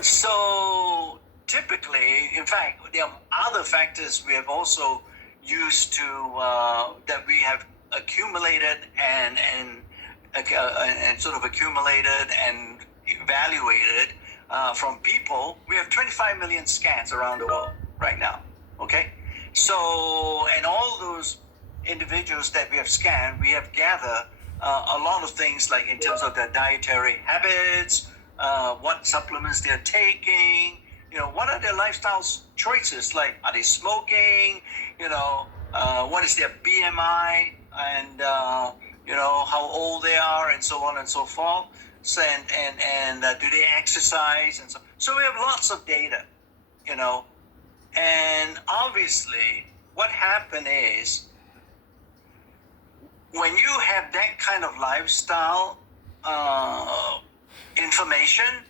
So typically, in fact, there are other factors we have also used to that we have accumulated and sort of accumulated and evaluated from people. We have 25 million scans around the world right now. Okay, so and all those individuals that we have scanned, we have gathered a lot of things like in terms of their dietary habits, what supplements they're taking, what are their lifestyle choices, like are they smoking, what is their BMI, and how old they are, and so on and so forth. So, and do they exercise, and so we have lots of data, and obviously what happened is when you have that kind of lifestyle information,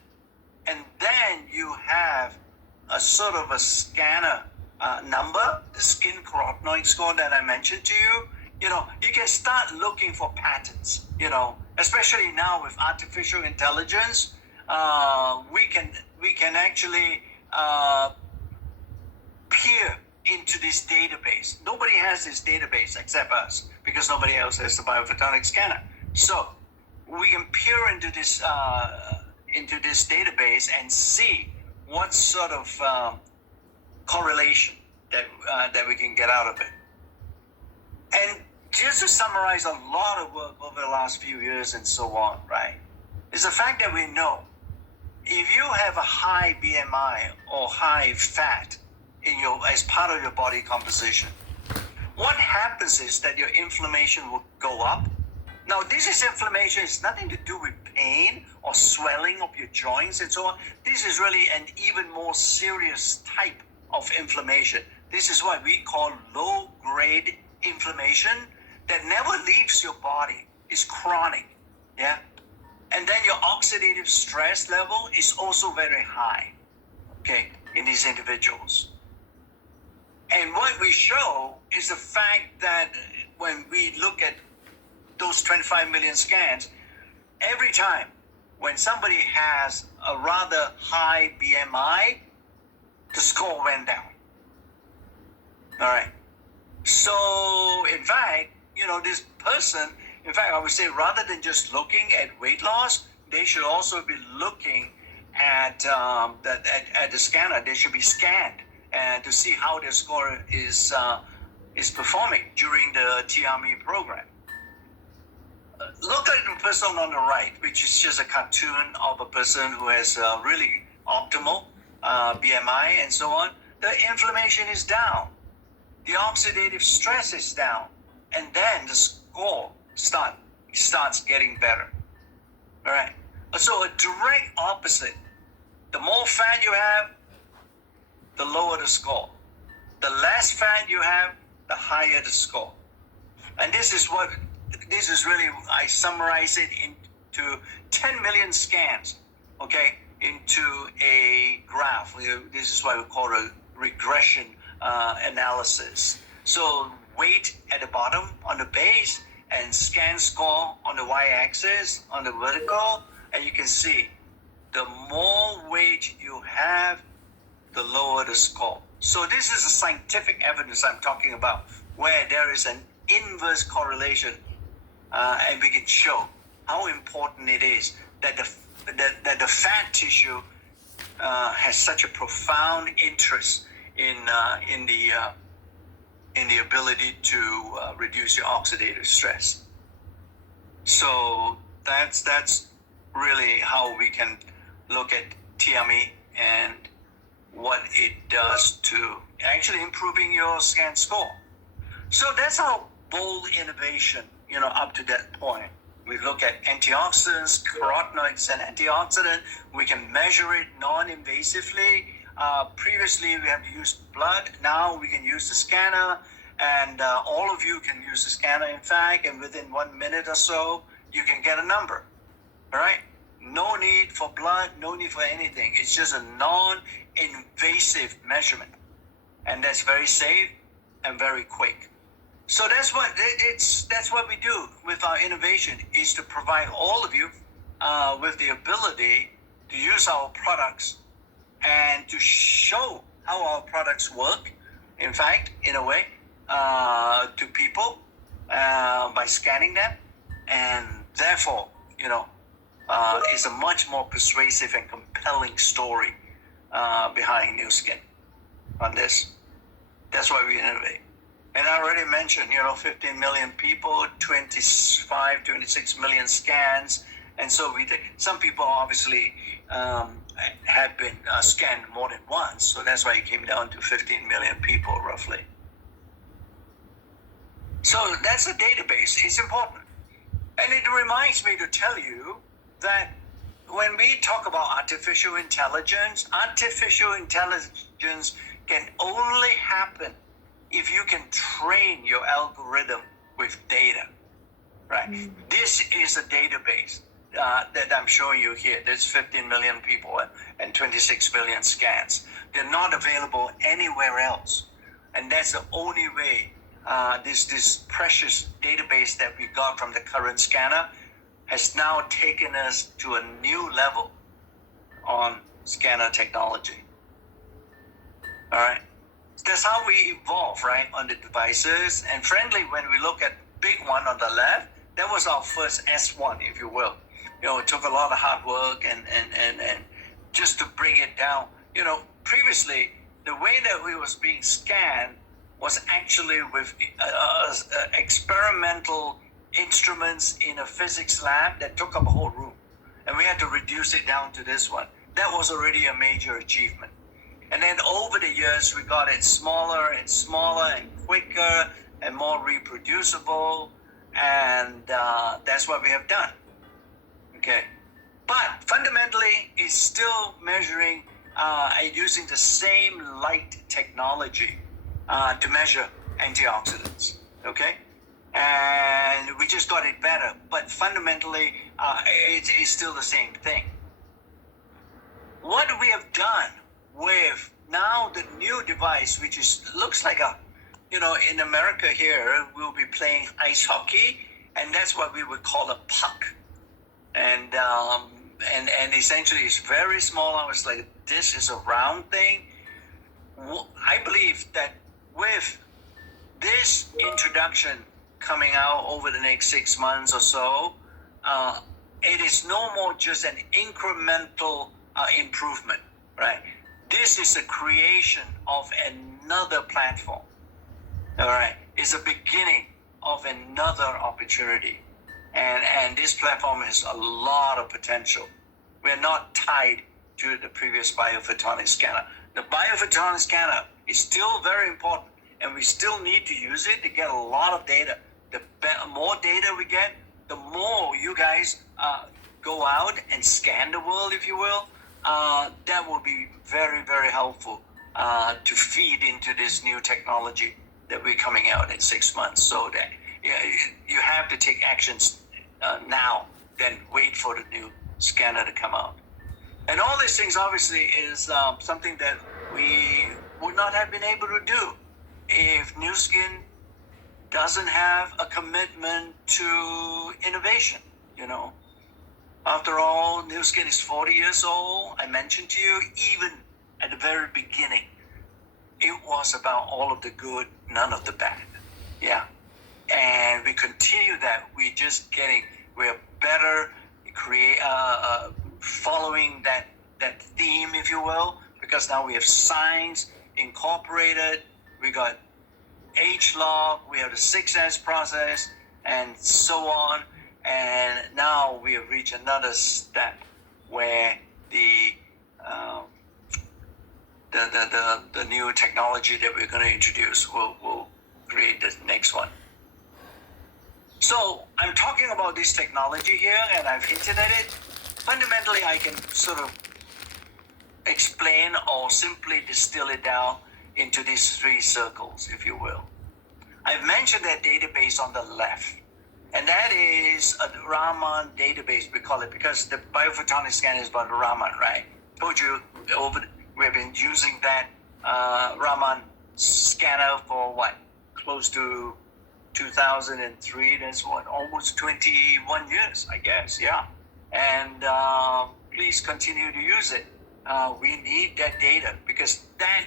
and then you have a sort of a scanner number, the skin carotenoid score that I mentioned to you, you can start looking for patterns, especially now with artificial intelligence. We can actually peer into this database. Nobody has this database except us, because nobody else has the biophotonic scanner. So we can peer into this database and see what sort of correlation that we can get out of it. And just to summarize a lot of work over the last few years and so on, right, is the fact that we know if you have a high BMI or high fat as part of your body composition, what happens is that your inflammation will go up. Now, this inflammation is nothing to do with pain or swelling of your joints and so on. This is really an even more serious type of inflammation. This is what we call low-grade inflammation that never leaves your body. It's chronic, yeah? And then your oxidative stress level is also very high, okay, in these individuals. And what we show is the fact that when we look at those 25 million scans, every time when somebody has a rather high BMI, the score went down. All right. So, in fact, this person, in fact, I would say rather than just looking at weight loss, they should also be looking at the scanner. They should be scanned and to see how their score is performing during the TRME program. Look at the person on the right, which is just a cartoon of a person who has really optimal BMI and so on. The inflammation is down. The oxidative stress is down. And then the score starts getting better. All right. So a direct opposite. The more fat you have, the lower the score. The less fat you have, the higher the score. And this is really, I summarize it into 10 million scans, okay, into a graph. This is what we call a regression analysis. So weight at the bottom on the base and scan score on the y-axis on the vertical, and you can see the more weight you have, the lower the score. So this is a scientific evidence I'm talking about, where there is an inverse correlation, and we can show how important it is that the fat tissue has such a profound interest in the ability to reduce your oxidative stress. So that's really how we can look at TME and what it does to actually improving your scan score. So that's our bold innovation, up to that point. We look at antioxidants, carotenoids, and antioxidant. We can measure it non-invasively. Previously, we have to use blood. Now we can use the scanner, and all of you can use the scanner, in fact, and within 1 minute or so, you can get a number, all right? No need for blood, no need for anything. It's just a non-invasive measurement, and that's very safe and very quick. So that's what we do with our innovation, is to provide all of you with the ability to use our products and to show how our products work, in fact, in a way, to people by scanning them. And therefore, it's a much more persuasive and compelling story behind Nu Skin on this. That's why we innovate. And I already mentioned, 15 million people, 26 million scans. And so some people obviously had been scanned more than once. So that's why it came down to 15 million people roughly. So that's a database. It's important. And it reminds me to tell you that when we talk about artificial intelligence can only happen if you can train your algorithm with data, right? This is a database that I'm showing you here. There's 15 million people and 26 million scans. They're not available anywhere else. And that's the only way this precious database that we got from the current scanner has now taken us to a new level on scanner technology. All right. That's how we evolve, right, on the devices. And frankly, when we look at big one on the left, that was our first S1, if you will. It took a lot of hard work and just to bring it down. Previously, the way that we was being scanned was actually with experimental instruments in a physics lab that took up a whole room. And we had to reduce it down to this one. That was already a major achievement. And then over the years, we got it smaller and smaller and quicker and more reproducible. And that's what we have done. Okay. But fundamentally, it's still measuring using the same light technology to measure antioxidants. Okay. And we just got it better. But fundamentally, it's still the same thing. What we have done with now the new device, which looks like in America here, we'll be playing ice hockey, and that's what we would call a puck. And essentially it's very small. I was like, this is a round thing. I believe that with this introduction coming out over the next 6 months or so, it is no more just an incremental improvement, right? This is a creation of another platform. All right, it's a beginning of another opportunity, and this platform has a lot of potential. We're not tied to the previous biophotonic scanner. The biophotonic scanner is still very important, and we still need to use it to get a lot of data. The more data we get, the more you guys go out and scan the world, if you will. That will be very, very helpful to feed into this new technology that we're coming out in 6 months. So that you have to take actions now, then wait for the new scanner to come out. And all these things obviously is something that we would not have been able to do if Nu Skin doesn't have a commitment to innovation, After all, Nu Skin is 40 years old. I mentioned to you, even at the very beginning, it was about all of the good, none of the bad. Yeah. And we continue that. We're better following that theme, if you will, because now we have science incorporated. We got H-log, we have the 6S process, and so on. And now we have reached another step where the new technology that we're going to introduce will create the next one. So I'm talking about this technology here, and I've hinted at it. Fundamentally, I can sort of explain or simply distill it down into these 3 circles, if you will. I've mentioned that database on the left. And that is a Raman database, we call it, because the biophotonic scanner is about Raman, right? Told you we've been using that Raman scanner for close to 2003. That's almost 21 years, I guess, yeah. And please continue to use it. We need that data because that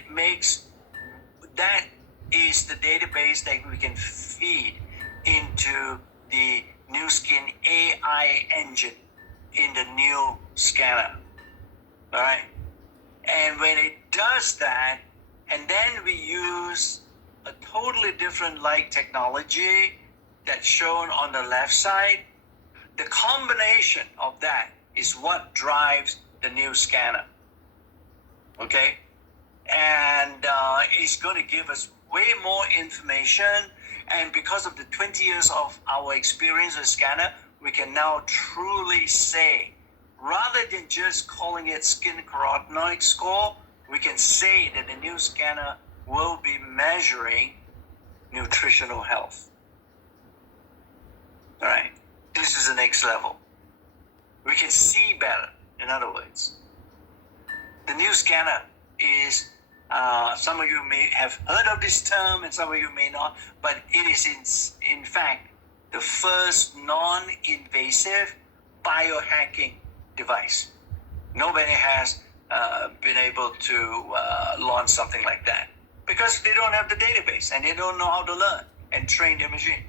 is the database that we can feed into the new skin AI engine in the new scanner. All right. And when it does that, and then we use a totally different light technology that's shown on the left side, the combination of that is what drives the new scanner. Okay? And it's going to give us way more information. And because of the 20 years of our experience with scanner, we can now truly say, rather than just calling it skin carotenoid score, we can say that the new scanner will be measuring nutritional health. All right? This is the next level. We can see better, in other words. The new scanner is, some of you may have heard of this term and some of you may not, but it is in fact the first non-invasive biohacking device. Nobody has been able to launch something like that because they don't have the database and they don't know how to learn and train their machine.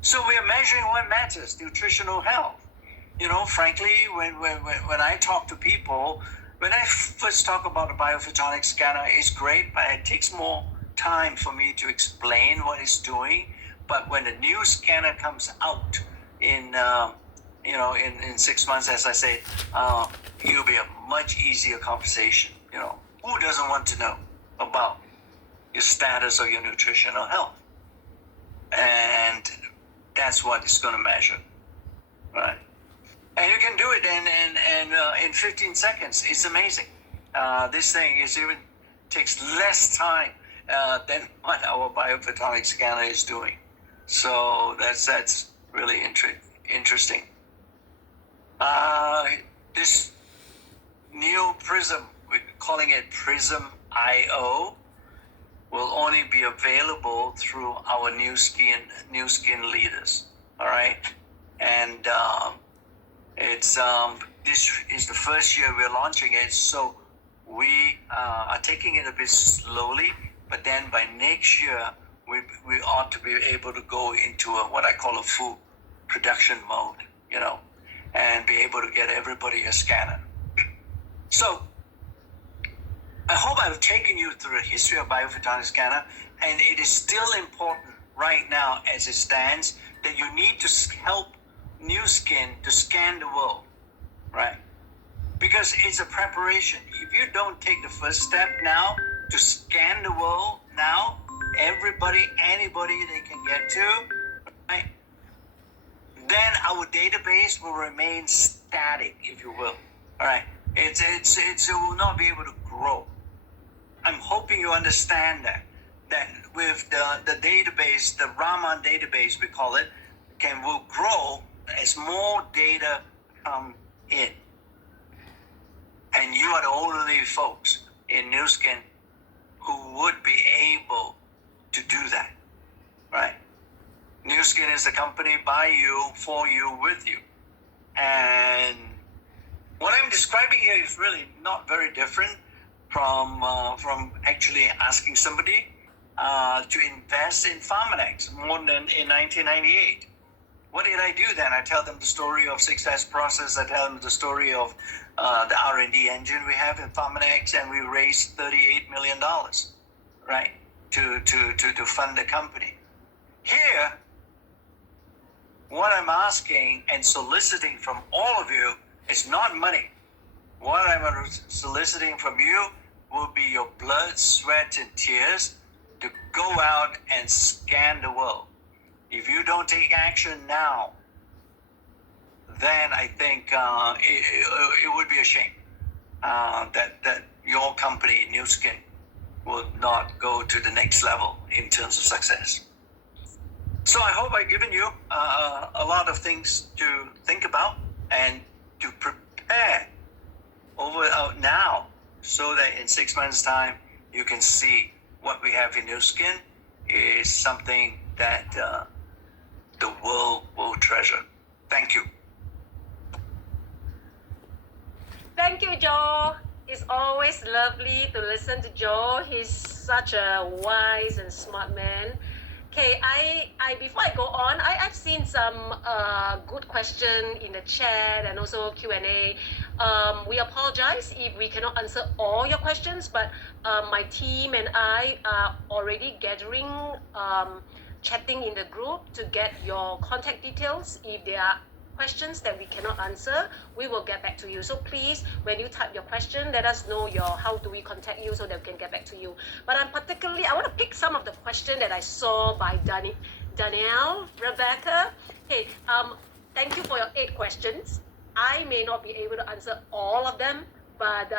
So we are measuring what matters, nutritional health. You know, frankly, when I talk to people, when I first talk about a biophotonic scanner, it's great, but it takes more time for me to explain what it's doing. But when the new scanner comes out in 6 months, as I said, it'll be a much easier conversation. You know, who doesn't want to know about your status or your nutritional health? And that's what it's going to measure, right? And you can do it in 15 seconds. It's amazing. This thing takes less time than what our biophotonic scanner is doing. So that's really interesting. This new Prysm, we're calling it Prysm IO, will only be available through our new skin leaders. All right, and this is the first year we're launching it, so we are taking it a bit slowly. But then by next year, we ought to be able to go into what I call a full production mode, you know, and be able to get everybody a scanner. So I hope I've taken you through the history of biophotonic scanner, and it is still important right now as it stands that you need to help new skin to scan the world, right? Because it's a preparation. If you don't take the first step now to scan the world now, anybody they can get to, right? Then our database will remain static, if you will. All right, it will not be able to grow. I'm hoping you understand that with the database, the Raman database we call it, will grow as more data come in. And you are the only folks in New Skin who would be able to do that, right? New Skin is a company by you, for you, with you. And what I'm describing here is really not very different from actually asking somebody to invest in Pharmanex more than in 1998. What did I do then? I tell them the story of 6S process. I tell them the story of the R&D engine we have in Pharmanex, and we raised $38 million, right, to fund the company. Here, what I'm asking and soliciting from all of you is not money. What I'm soliciting from you will be your blood, sweat, and tears to go out and scan the world. If you don't take action now, then I think it would be a shame that your company, New Skin, will not go to the next level in terms of success. So I hope I've given you a lot of things to think about and to prepare now, so that in 6 months' time you can see what we have in New Skin is something that the world will treasure. Thank you. Thank you, Joe. It's always lovely to listen to Joe. He's such a wise and smart man. Okay, I before I go on, I've seen some good question in the chat and also Q&A. We apologize if we cannot answer all your questions, but my team and I are already gathering, chatting in the group to get your contact details. If there are questions that we cannot answer, we will get back to you. So please, when you type your question, let us know how do we contact you so that we can get back to you. But I want to pick some of the question that I saw by Danielle, Rebecca. Okay, thank you for your 8 questions. I may not be able to answer all of them, but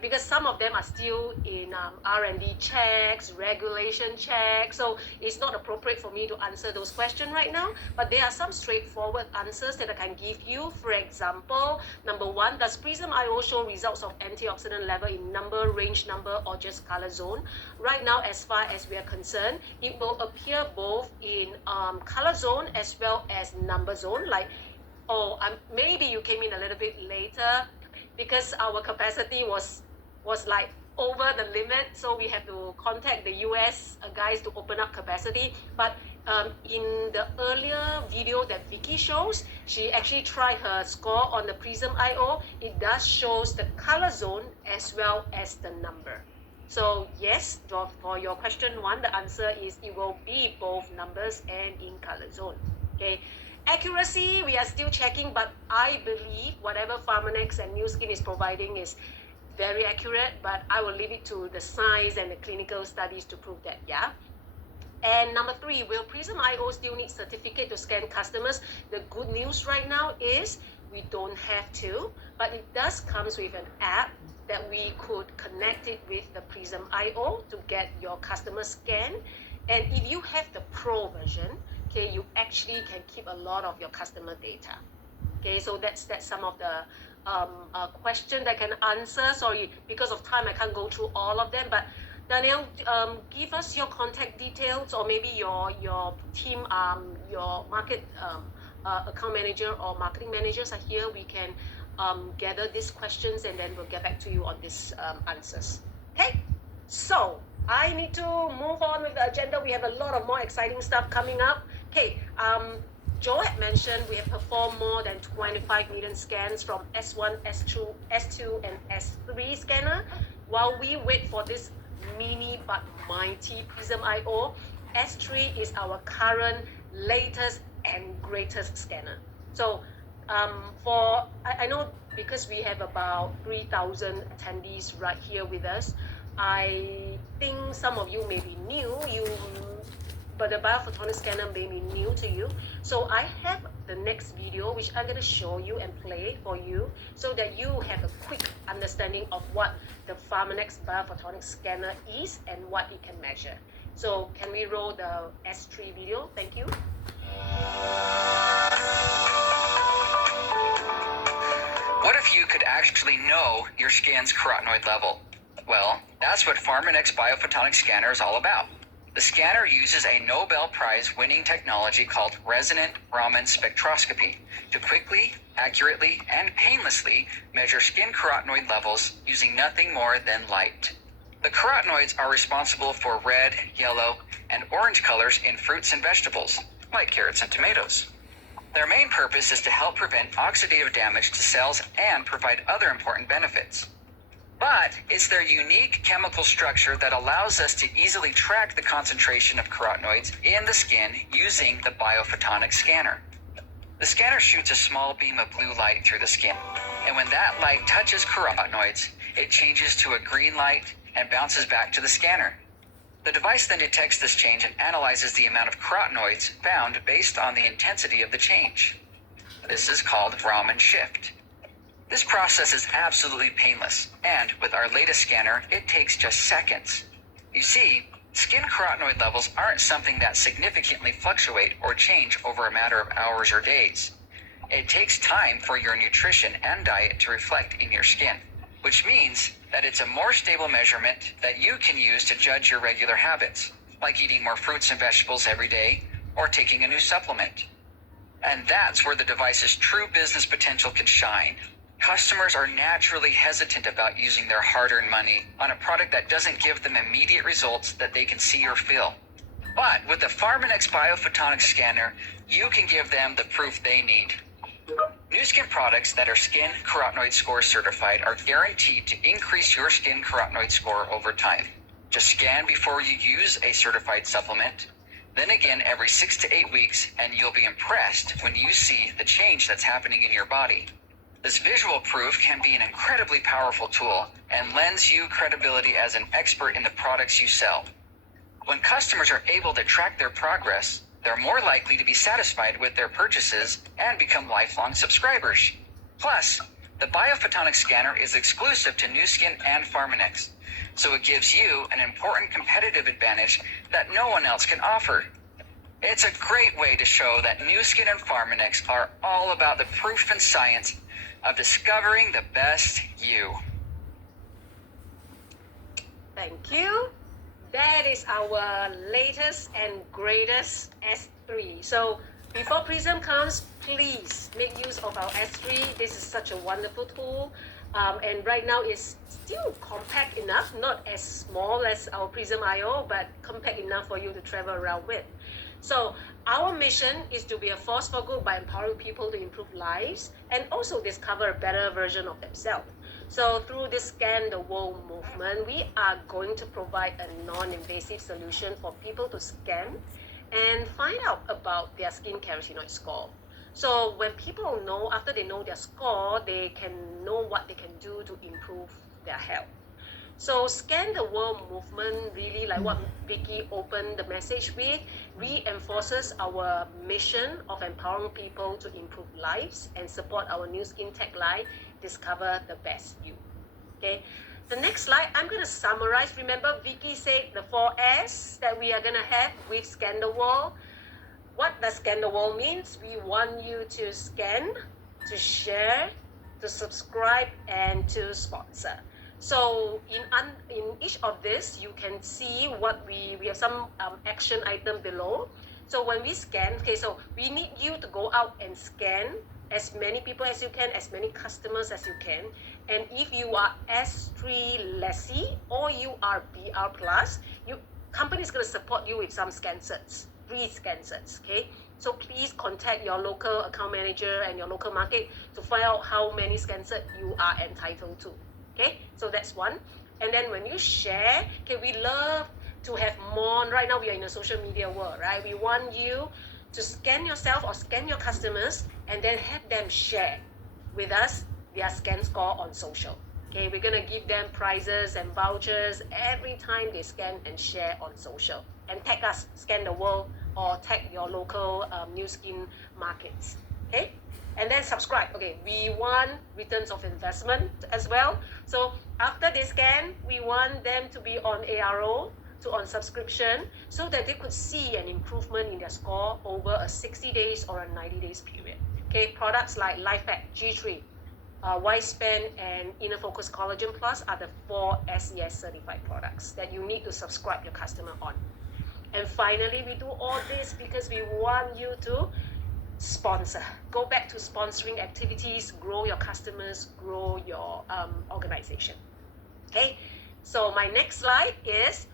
because some of them are still in R&D checks, regulation checks, so it's not appropriate for me to answer those questions right now. But there are some straightforward answers that I can give you. For example, number 1, does Prysm IO show results of antioxidant level in number, range number, or just color zone? Right now, as far as we are concerned, it will appear both in color zone as well as number zone. Like, maybe you came in a little bit later, because our capacity was like over the limit, so we have to contact the US guys to open up capacity. But in the earlier video that Vicky shows, she actually tried her score on the Prysm IO. It does shows the color zone as well as the number. So yes, for your question 1, the answer is it will be both numbers and in color zone. Okay. Accuracy, we are still checking, but I believe whatever Pharmanex and New Skin is providing is very accurate, but I will leave it to the science and the clinical studies to prove that, yeah? And number 3, will Prysm IO still need certificate to scan customers? The good news right now is we don't have to, but it does comes with an app that we could connect it with the Prysm IO to get your customer scan. And if you have the pro version, okay, you actually can keep a lot of your customer data. Okay, so that's some of the question that I can answer. Sorry, because of time, I can't go through all of them. But Danielle, give us your contact details, or maybe your team, your market account manager or marketing managers are here. We can gather these questions and then we'll get back to you on these answers. Okay, so I need to move on with the agenda. We have a lot of more exciting stuff coming up. Okay, Joe had mentioned we have performed more than 25 million scans from S1, S2, and S3 scanner. While we wait for this mini but mighty Prysm IO, S3 is our current latest and greatest scanner. So I know because we have about 3,000 attendees right here with us, I think some of you may be new, but the biophotonic scanner may be new to you. So I have the next video which I'm going to show you and play for you so that you have a quick understanding of what the Pharmanex biophotonic scanner is and what it can measure. So can we roll the S3 video? Thank you. What if you could actually know your scan's carotenoid level? Well, that's what Pharmanex biophotonic scanner is all about. The scanner uses a Nobel Prize winning technology called resonant Raman spectroscopy to quickly, accurately, and painlessly measure skin carotenoid levels using nothing more than light. The carotenoids are responsible for red, yellow, and orange colors in fruits and vegetables, like carrots and tomatoes. Their main purpose is to help prevent oxidative damage to cells and provide other important benefits. But it's their unique chemical structure that allows us to easily track the concentration of carotenoids in the skin using the biophotonic scanner. The scanner shoots a small beam of blue light through the skin, and when that light touches carotenoids, it changes to a green light and bounces back to the scanner. The device then detects this change and analyzes the amount of carotenoids found based on the intensity of the change. This is called Raman shift. This process is absolutely painless, and with our latest scanner, it takes just seconds. You see, skin carotenoid levels aren't something that significantly fluctuate or change over a matter of hours or days. It takes time for your nutrition and diet to reflect in your skin, which means that it's a more stable measurement that you can use to judge your regular habits, like eating more fruits and vegetables every day or taking a new supplement. And that's where the device's true business potential can shine. Customers are naturally hesitant about using their hard-earned money on a product that doesn't give them immediate results that they can see or feel. But with the Pharmanex Biophotonics Scanner, you can give them the proof they need. New Skin products that are skin carotenoid score certified are guaranteed to increase your skin carotenoid score over time. Just scan before you use a certified supplement, then again every 6 to 8 weeks, and you'll be impressed when you see the change that's happening in your body. This visual proof can be an incredibly powerful tool and lends you credibility as an expert in the products you sell. When customers are able to track their progress, they're more likely to be satisfied with their purchases and become lifelong subscribers. Plus, the Biophotonics Scanner is exclusive to New Skin and Pharmanex, so it gives you an important competitive advantage that no one else can offer. It's a great way to show that New Skin and Pharmanex are all about the proof and science of discovering the best you. Thank you. That is our latest and greatest S3. So before Prysm comes, please make use of our S3. This is such a wonderful tool. And right now it's still compact enough, not as small as our Prysm IO, but compact enough for you to travel around with. So our mission is to be a force for good by empowering people to improve lives and also discover a better version of themselves. So through this Scan the World movement, we are going to provide a non-invasive solution for people to scan and find out about their skin carotenoid score. So when people know, after they know their score, they can know what they can do to improve their health. So Scan the World movement, really like what Vicky opened the message with, reinforces our mission of empowering people to improve lives and support our New Skin tagline, discover the best you. Okay. The next slide, I'm going to summarize. Remember, Vicky said the 4S that we are going to have with Scan the World. What does Scan the World means? We want you to scan, to share, to subscribe, and to sponsor. So in each of this, you can see what we have some action item below. So when we scan, okay, so we need you to go out and scan as many people as you can, as many customers as you can. And if you are S3 lessee or you are BR plus, company is going to support you with some scan certs, free scan certs, okay? So please contact your local account manager and your local market to find out how many scan certs you are entitled to, okay? So that's one. And then when you share, okay, we love to have more. Right now we are in a social media world, right? We want you to scan yourself or scan your customers and then have them share with us their scan score on social. Okay, we're gonna give them prizes and vouchers every time they scan and share on social. And tag us, Scan the World, or tag your local New Skin markets. Okay, and then subscribe. Okay, we want returns of investment as well. So after they scan, we want them to be on ARO, on subscription, so that they could see an improvement in their score over a 60 days or a 90 days period. Okay, products like LifePack, G3, Wispan, and Inner Focus Collagen Plus are the 4 SES certified products that you need to subscribe your customer on. And finally, we do all this because we want you to sponsor. Go back to sponsoring activities, grow your customers, grow your organization. Okay, so my next slide is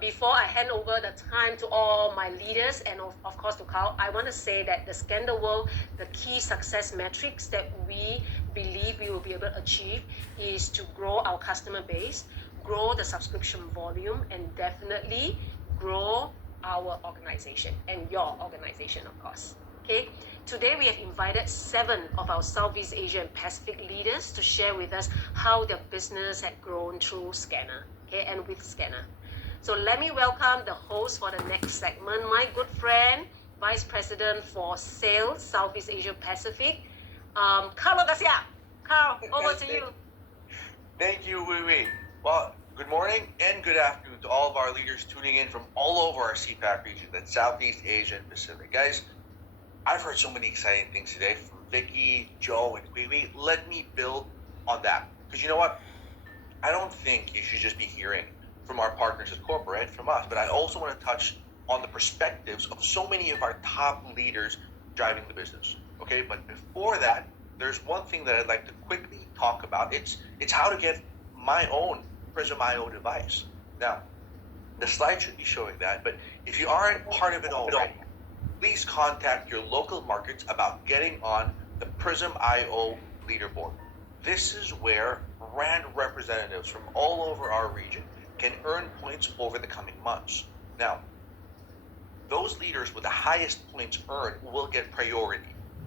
before I hand over the time to all my leaders and of course to Carl, I want to say that the Scan the World, the key success metrics that we believe we will be able to achieve is to grow our customer base, grow the subscription volume, and definitely grow our organization and your organization, of course. Okay, today we have invited 7 of our Southeast Asia and Pacific leaders to share with us how their business had grown through Scanner, okay, and with Scanner. So let me welcome the host for the next segment, my good friend, Vice President for Sales, Southeast Asia Pacific, Carlo Garcia. Carl, over to you. Thank you, Wei Wei. Well, good morning and good afternoon to all of our leaders tuning in from all over our CPAC region, that's Southeast Asia and Pacific. Guys, I've heard so many exciting things today from Vicky, Joe, and Wei Wei. Let me build on that. Because you know what? I don't think you should just be hearing from our partners as corporate, from us, but I also want to touch on the perspectives of so many of our top leaders driving the business. Okay, but before that, there's one thing that I'd like to quickly talk about. It's how to get my own Prysm IO device. Now, the slide should be showing that, but if you aren't part of it already, please contact your local markets about getting on the Prysm IO leaderboard. This is where brand representatives from all over our region can earn points over the coming months. Now, those leaders with the highest points earned will get priority,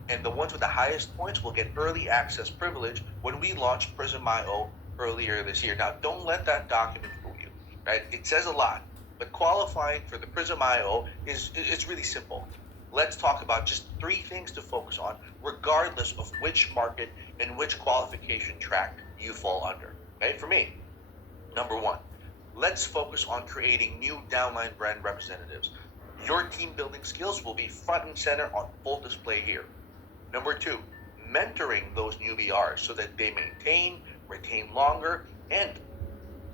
and the ones with the highest points will get early access privilege when we launch Prysm IO earlier this year. Now, don't let that document fool you, right? It says a lot, but qualifying for the Prysm IO it's really simple. Let's talk about just 3 things to focus on, regardless of which market and which qualification track you fall under. Okay, for me, number 1, let's focus on creating new downline brand representatives. Your team building skills will be front and center on full display here. Number 2, mentoring those new BRs so that they maintain, retain longer, and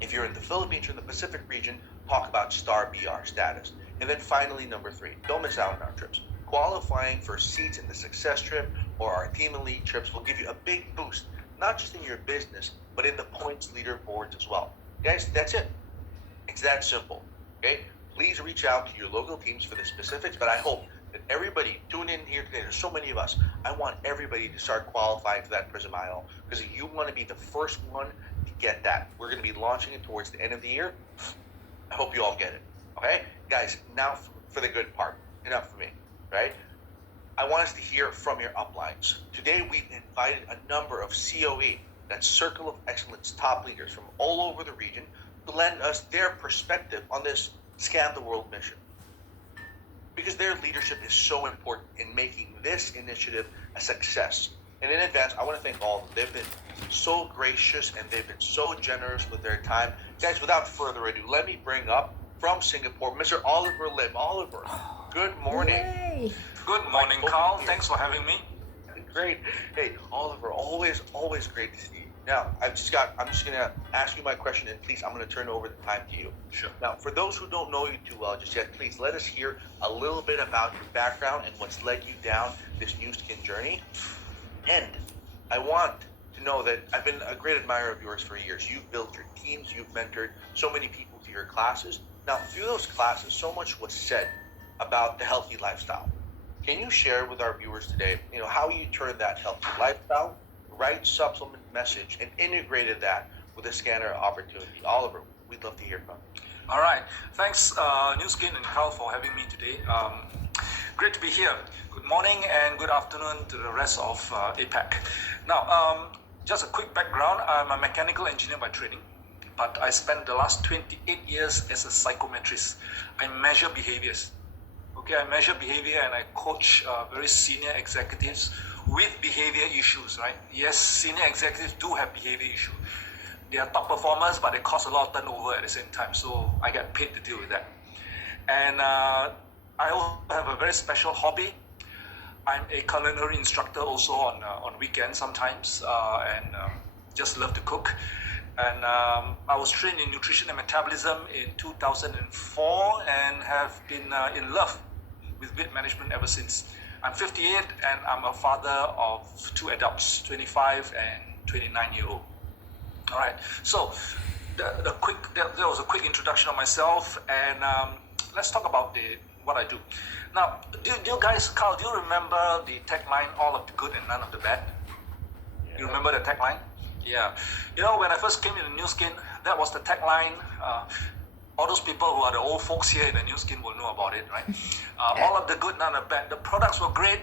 if you're in the Philippines or the Pacific region, talk about star BR status. And then finally, number 3, don't miss out on our trips. Qualifying for seats in the success trip or our team elite trips will give you a big boost, not just in your business, but in the points leaderboards as well. Guys, that's it. It's that simple. Okay? Please reach out to your local teams for the specifics, but I hope that everybody tune in here today. There's so many of us. I want everybody to start qualifying for that Prysm IO because if you want to be the first one to get that, we're going to be launching it towards the end of the year. I hope you all get it. Okay? Guys, now for the good part. Enough for me. Right? I want us to hear from your uplines. Today, we've invited a number of COE, that's Circle of Excellence top leaders from all over the region, to lend us their perspective on this Scan the World mission. Because their leadership is so important in making this initiative a success. And in advance, I want to thank all of them. They've been so gracious and they've been so generous with their time. Guys, without further ado, let me bring up from Singapore, Mr. Oliver Lim. Oliver, good morning. Yay. Good morning, Carl. Thanks for having me. Great. Hey, Oliver, always great to see you. Now, I'm just gonna ask you my question, and please, I'm gonna turn over the time to you. Sure. Now, for those who don't know you too well just yet, please let us hear a little bit about your background and what's led you down this new skin journey. And I want to know that I've been a great admirer of yours for years. You've built your teams, you've mentored so many people through your classes. Now, through those classes, so much was said about the healthy lifestyle. Can you share with our viewers today, how you turned that healthy lifestyle, right supplement message, and integrated that with a scanner opportunity? Oliver, we'd love to hear from you. All right. Thanks, New Skin and Carl, for having me today. Great to be here. Good morning and good afternoon to the rest of APAC. Now, just a quick background. I'm a mechanical engineer by training, but I spent the last 28 years as a psychometrist. I measure behaviors. Okay, I measure behavior and I coach very senior executives with behavior issues, right? Yes, senior executives do have behavior issues. They are top performers, but they cause a lot of turnover at the same time. So I get paid to deal with that. And I also have a very special hobby. I'm a culinary instructor also on weekends sometimes, and just love to cook. And I was trained in nutrition and metabolism in 2004 and have been in love with weight management ever since. I'm 58 and I'm a father of 2 adults, 25 and 29-year-old. All right, so that was a quick introduction of myself, and let's talk about what I do. Now, do you guys, Carl, do you remember the tagline, all of the good and none of the bad? Yeah. You remember the tagline? Yeah. When I first came in the New Skin, that was the tagline. All those people who are the old folks here in the New Skin will know about it, right? All of the good, none of the bad. The products were great.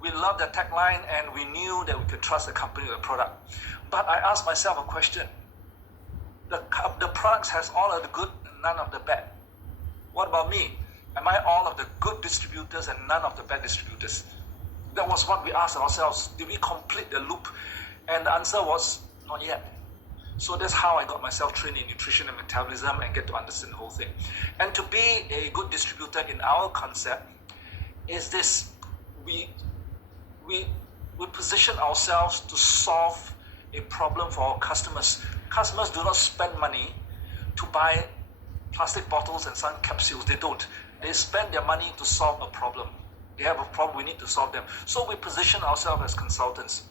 We loved the tagline, and we knew that we could trust the company with the product. But I asked myself a question. The products has all of the good and none of the bad. What about me? Am I all of the good distributors and none of the bad distributors? That was what we asked ourselves. Did we complete the loop? And the answer was not yet. So that's how I got myself trained in nutrition and metabolism and get to understand the whole thing. And to be a good distributor in our concept is this: we position ourselves to solve a problem for our customers. Customers do not spend money to buy plastic bottles and sun capsules. They don't. They spend their money to solve a problem. They have a problem, we need to solve them. So we position ourselves as consultants.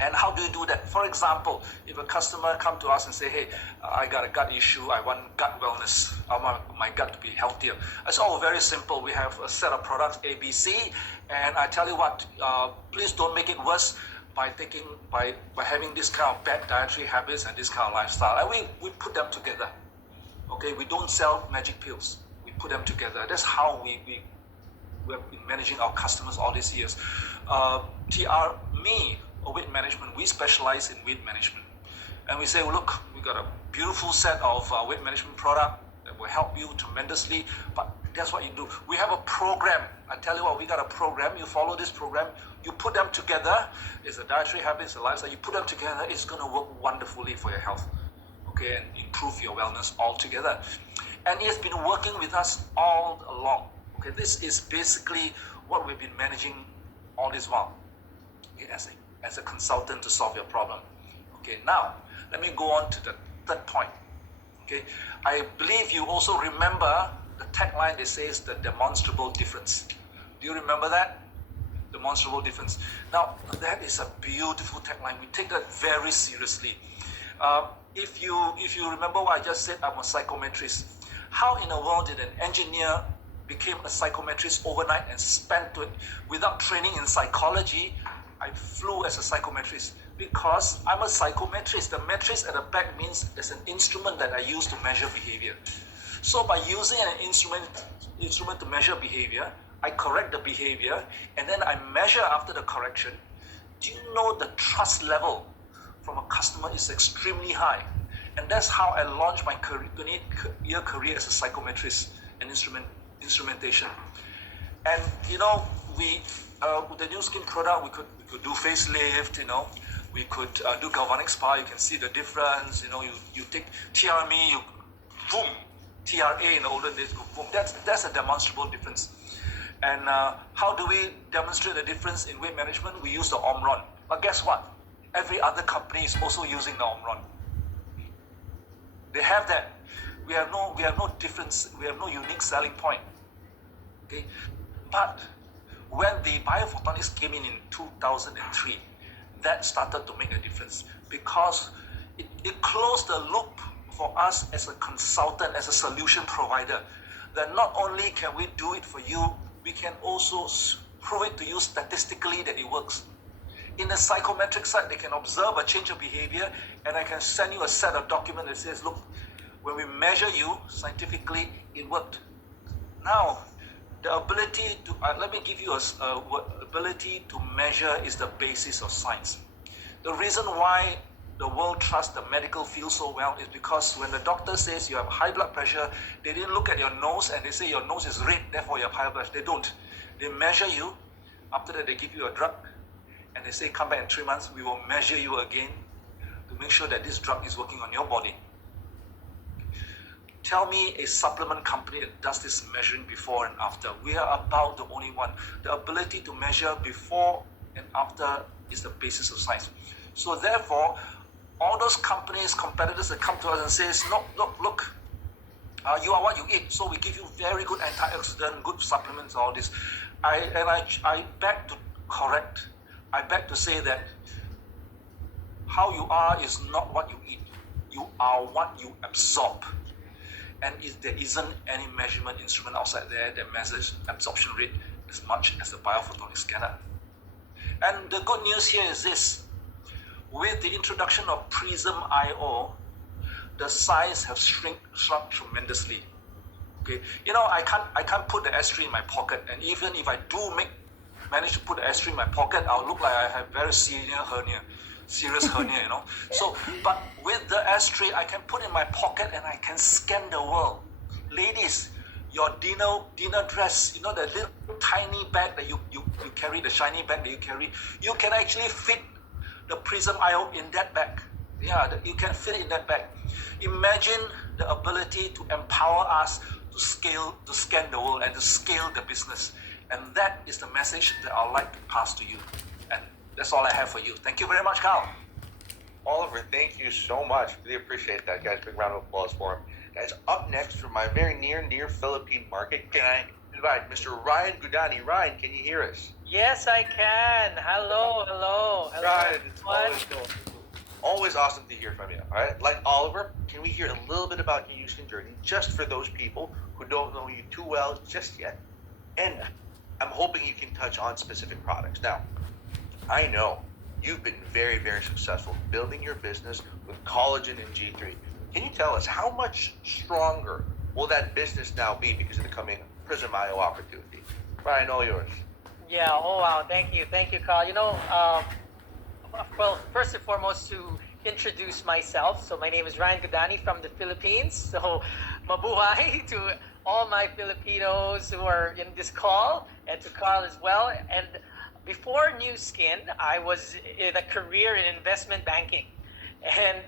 And how do you do that? For example, if a customer come to us and say, hey, I got a gut issue, I want gut wellness, I want my gut to be healthier. It's all very simple. We have a set of products, A, B, C, and I tell you what, please don't make it worse by having this kind of bad dietary habits and this kind of lifestyle. And we put them together. Okay, we don't sell magic pills. We put them together. That's how we've been managing our customers all these years. Me, weight management, we specialize in weight management. And we say, well, look, we got a beautiful set of weight management product that will help you tremendously, but that's what you do. We have a program. I tell you what, we got a program. You follow this program, you put them together. It's a dietary habit, it's a lifestyle. You put them together, it's going to work wonderfully for your health, okay, and improve your wellness altogether. And it's been working with us all along. Okay, this is basically what we've been managing all this while, okay, as a consultant to solve your problem. Okay, now let me go on to the third point. Okay, I believe you also remember the tagline that says the demonstrable difference. Do you remember that? Demonstrable difference. Now that is a beautiful tagline. We take that very seriously. If you remember what I just said, I'm a psychometrist. How in the world did an engineer became a psychometrist overnight and spent it without training in psychology? I flew as a psychometrist because I'm a psychometrist. The metrics at the back means there's an instrument that I use to measure behavior. So by using an instrument to measure behavior, I correct the behavior and then I measure after the correction. Do you know the trust level from a customer is extremely high? And that's how I launched my 28-year career as a psychometrist and instrumentation. And you know, with the new skin product, we could do facelift, you know, we could do galvanic spa. You can see the difference. You know, you take TRME, you boom, TRA in the olden days, boom. That's a demonstrable difference. And how do we demonstrate the difference in weight management? We use the Omron. But guess what? Every other company is also using the Omron. They have that. We have no difference. We have no unique selling point. Okay, but when the biophotonics came in 2003, that started to make a difference because it closed the loop for us as a consultant, as a solution provider. That not only can we do it for you, we can also prove it to you statistically that it works. In the psychometric side, they can observe a change of behavior, and I can send you a set of documents that says, look, when we measure you scientifically, it worked. Now, the ability to, let me give you ability to measure is the basis of science. The reason why the world trusts the medical field so well is because when the doctor says you have high blood pressure, they didn't look at your nose and they say your nose is red, therefore you have high blood pressure. They don't. They measure you. After that, they give you a drug and they say come back in 3 months, we will measure you again to make sure that this drug is working on your body. Tell me a supplement company that does this measuring before and after. We are about the only one. The ability to measure before and after is the basis of science. So therefore, all those companies, competitors that come to us and says, no, look, you are what you eat. So we give you very good antioxidant, good supplements, all this. I beg to correct. I beg to say that how you are is not what you eat. You are what you absorb. And there isn't any measurement instrument outside there that measures absorption rate as much as the biophotonic scanner. And the good news here is this. With the introduction of Prysm IO, the size has shrunk tremendously. Okay, you know, I can't put the S3 in my pocket, and even if I do manage to put the S3 in my pocket, I'll look like I have very serious hernia, you know. So, but with the S3, I can put in my pocket and I can scan the world. Ladies, your dinner dress, you know, the little tiny bag that you carry, the shiny bag that you carry, you can actually fit the Prysm IO in that bag. Yeah, you can fit it in that bag. Imagine the ability to empower us to scan the world and to scale the business. And that is the message that I'd like to pass to you. And that's all I have for you. Thank you very much, Carl. Oliver, thank you so much. Really appreciate that, guys. Big round of applause for him. Guys, up next from my very near Philippine market, can I invite Mr. Ryan Gudani. Ryan, can you hear us? Yes, I can. Hello. Ryan, it's everyone. always awesome to hear from you. All right, like Oliver, can we hear a little bit about your Houston journey, just for those people who don't know you too well just yet? And I'm hoping you can touch on specific products. Now, I know you've been very, very successful building your business with collagen and G3. Can you tell us how much stronger will that business now be because of the coming Prysm IO opportunity? Ryan, all yours. Yeah. Oh wow. Thank you, Carl. Well, first and foremost, to introduce myself. So my name is Ryan Godani from the Philippines. So mabuhay to all my Filipinos who are in this call, and to Carl as well. And before New Skin, I was in a career in investment banking, and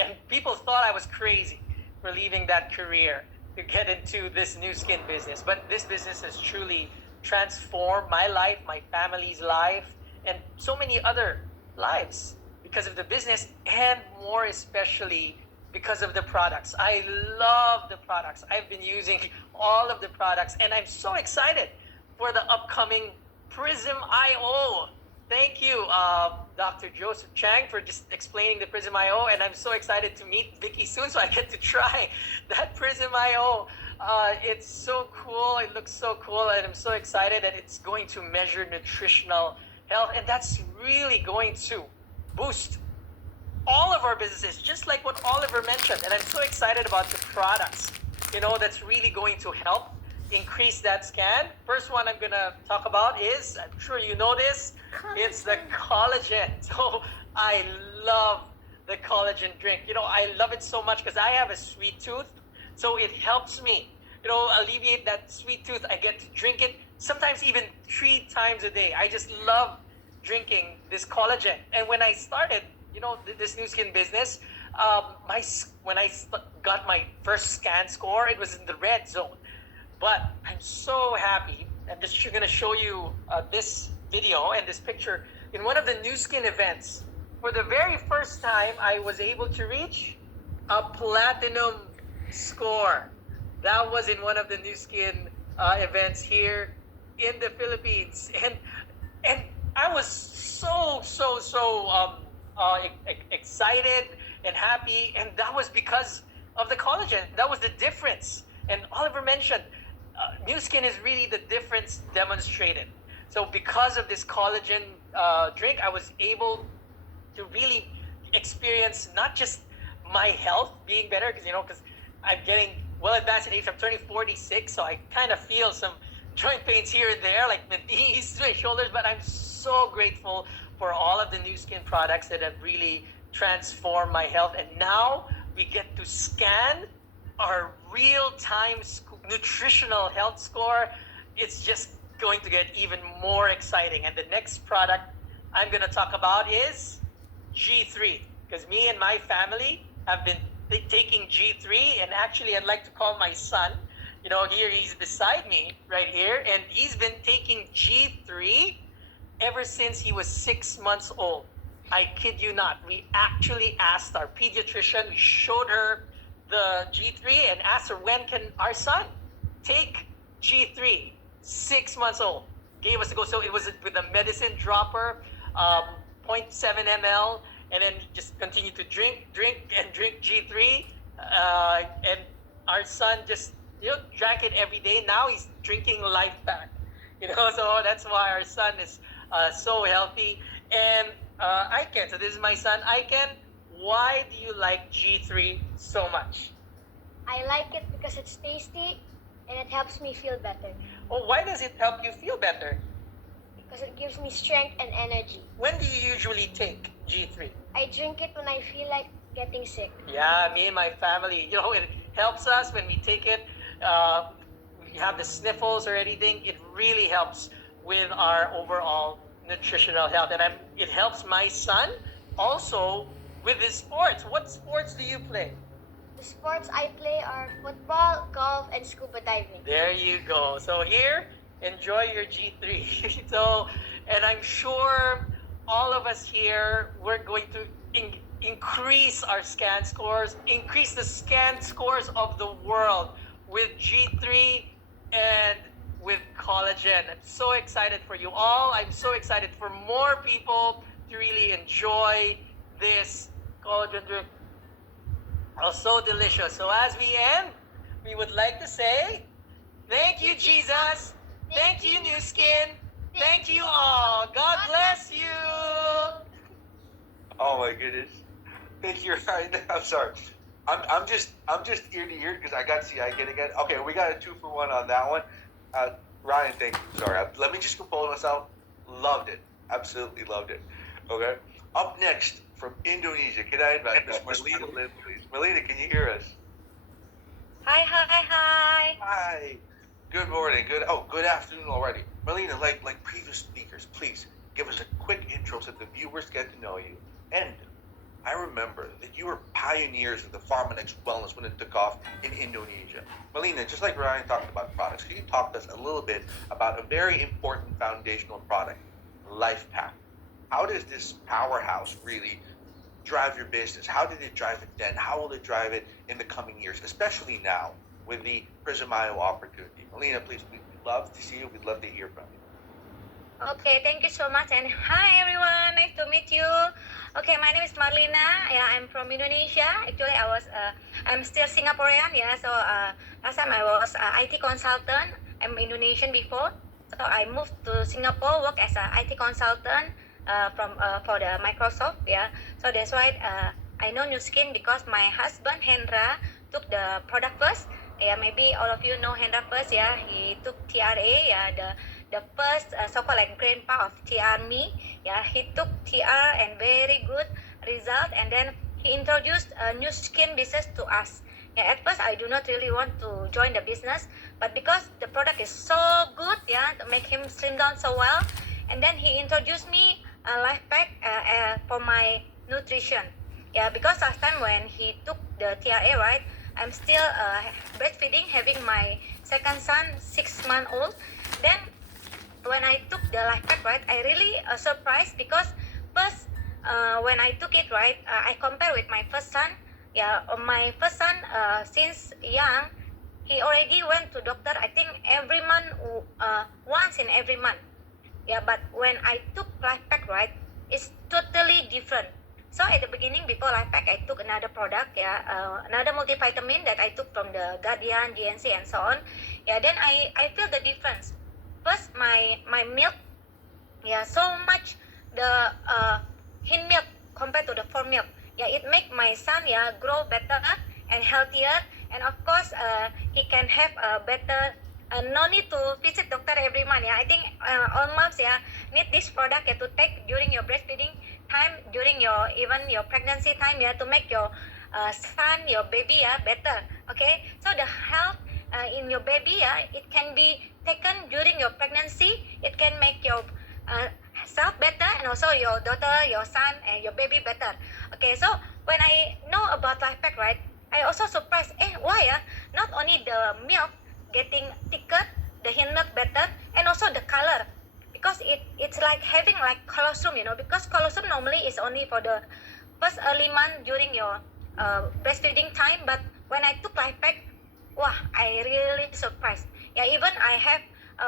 and people thought I was crazy for leaving that career to get into this New Skin business. But this business has truly transformed my life, my family's life, and so many other lives because of the business, and more especially because of the products. I love the products. I've been using all of the products, and I'm so excited for the upcoming Prysm IO. Thank you, Dr. Joseph Chang, for just explaining the Prysm IO, and I'm so excited to meet Vicky soon so I get to try that Prysm IO. It's so cool. It looks so cool, and I'm so excited that it's going to measure nutritional health, and that's really going to boost all of our businesses, just like what Oliver mentioned. And I'm so excited about the products, that's really going to help increase that scan. First one I'm gonna talk about is, I'm sure you know this, it's the collagen. So I love the collagen drink. I love it so much because I have a sweet tooth, so it helps me, alleviate that sweet tooth. I get to drink it sometimes even 3 times a day. I just love drinking this collagen. And when I started, this New Skin business, when I got my first scan score, it was in the red zone. But I'm so happy. I'm just going to show you this video and this picture. In one of the New Skin events, for the very first time, I was able to reach a platinum score. That was in one of the New Skin events here in the Philippines. And I was so excited and happy. And that was because of the collagen. That was the difference. And Oliver mentioned, New Skin is really the difference demonstrated. So because of this collagen drink, I was able to really experience not just my health being better, because I'm getting well advanced in age. I'm turning 46, so I kind of feel some joint pains here and there, like my knees, my shoulders. But I'm so grateful for all of the New Skin products that have really transformed my health. And now we get to scan our real-time nutritional health score. It's just going to get even more exciting. And the next product I'm going to talk about is G3, because me and my family have been taking G3, and actually I'd like to call my son, here he's beside me right here, and he's been taking G3 ever since he was 6 months old. I kid you not. We actually asked our pediatrician, we showed her the G3 and asked her, when can our son take G3? 6 months old. Gave us to go. So it was with a medicine dropper, 0.7 ml, and then just continue to drink G3. And our son just drank it every day. Now he's drinking Life Pack. So that's why our son is so healthy. And Iken, so this is my son, Iken. Why do you like G3 so much? I like it because it's tasty and it helps me feel better. Oh, why does it help you feel better? Because it gives me strength and energy. When do you usually take G3? I drink it when I feel like getting sick. Yeah, me and my family, it helps us when we take it. We have the sniffles or anything. It really helps with our overall nutritional health. And it helps my son also with his sports. What sports do you play? The sports I play are football, golf, and scuba diving. There you go. So here, enjoy your G3. And I'm sure all of us here, we're going to increase our scan scores, increase the scan scores of the world with G3, and with collagen. I'm so excited for you all. I'm so excited for more people to really enjoy this collagen drink. Oh, so delicious. So as we end, we would like to say, thank you, Jesus. Thank you, New Skin. Thank you all. God bless you. Oh my goodness. Thank you, Ryan. I'm sorry. I'm just ear to ear because I got to see I get again. Okay, we got a 2-for-1 on that one. Ryan, thank you. Sorry. Let me just compose myself. Loved it. Absolutely loved it. Okay. Up next from Indonesia, can I invite Miss Melina Lin, please? Melina, can you hear us? Hi, hi, hi. Hi. Good morning. Good afternoon already. Melina, like previous speakers, please give us a quick intro so the viewers get to know you. And I remember that you were pioneers of the Pharmanex wellness when it took off in Indonesia. Melina, just like Ryan talked about products, can you talk to us a little bit about a very important foundational product, LifePack? How does this powerhouse really drive your business? How did it drive it then? How will it drive it in the coming years, especially now with the Prysm opportunity? Melina, please, we'd love to see you. We'd love to hear from you. Okay, thank you so much, and hi everyone, nice to meet you. Okay, my name is Marlina. Yeah, I'm from Indonesia. Actually, I'm still Singaporean. Yeah, so last time I was IT consultant. I'm Indonesian before, so I moved to Singapore, work as a IT consultant for the Microsoft. Yeah, so that's why I know New Skin because my husband Hendra took the product first. Yeah, maybe all of you know Hendra first. Yeah, he took TRA. Yeah, the first so-called like grandpa of TR me. Yeah, he took TR and very good result, and then he introduced a New Skin business to us. Yeah, at first I do not really want to join the business, but because the product is so good, yeah, to make him slim down so well, and then he introduced me a life pack for my nutrition. Yeah, because last time when he took the TRA, right, I'm still breastfeeding, having my second son, 6 months old. Then when I took the life pack, right, I really surprised because first when I took it, right, I compare with my first son. Yeah, my first son since young, he already went to doctor. I think every month, once in every month. Yeah, but when I took life pack, right, it's totally different. So at the beginning, before life pack, I took another product, yeah, another multivitamin that I took from the Guardian, GNC, and so on. Yeah, then I feel the difference. First, my milk, yeah, so much the hin milk compared to the fore milk. Yeah, it make my son, yeah, grow better and healthier, and of course he can have a better no need to visit doctor every month. Yeah, I think all moms, yeah, need this product, yeah, to take during your breastfeeding time, during your even your pregnancy time, yeah, to make your son, your baby, yeah, better. Okay, so the health in your baby, yeah, it can be taken during your pregnancy. It can make your self better, and also your daughter, your son, and your baby better. Okay, so when I know about life pack, right, I also surprised. Why? Not only the milk getting thicker, the hin milk better, and also the color, because it's like having like colostrum, because colostrum normally is only for the first early month during your breastfeeding time, but when I took life pack, wow, I really surprised. Yeah, even I have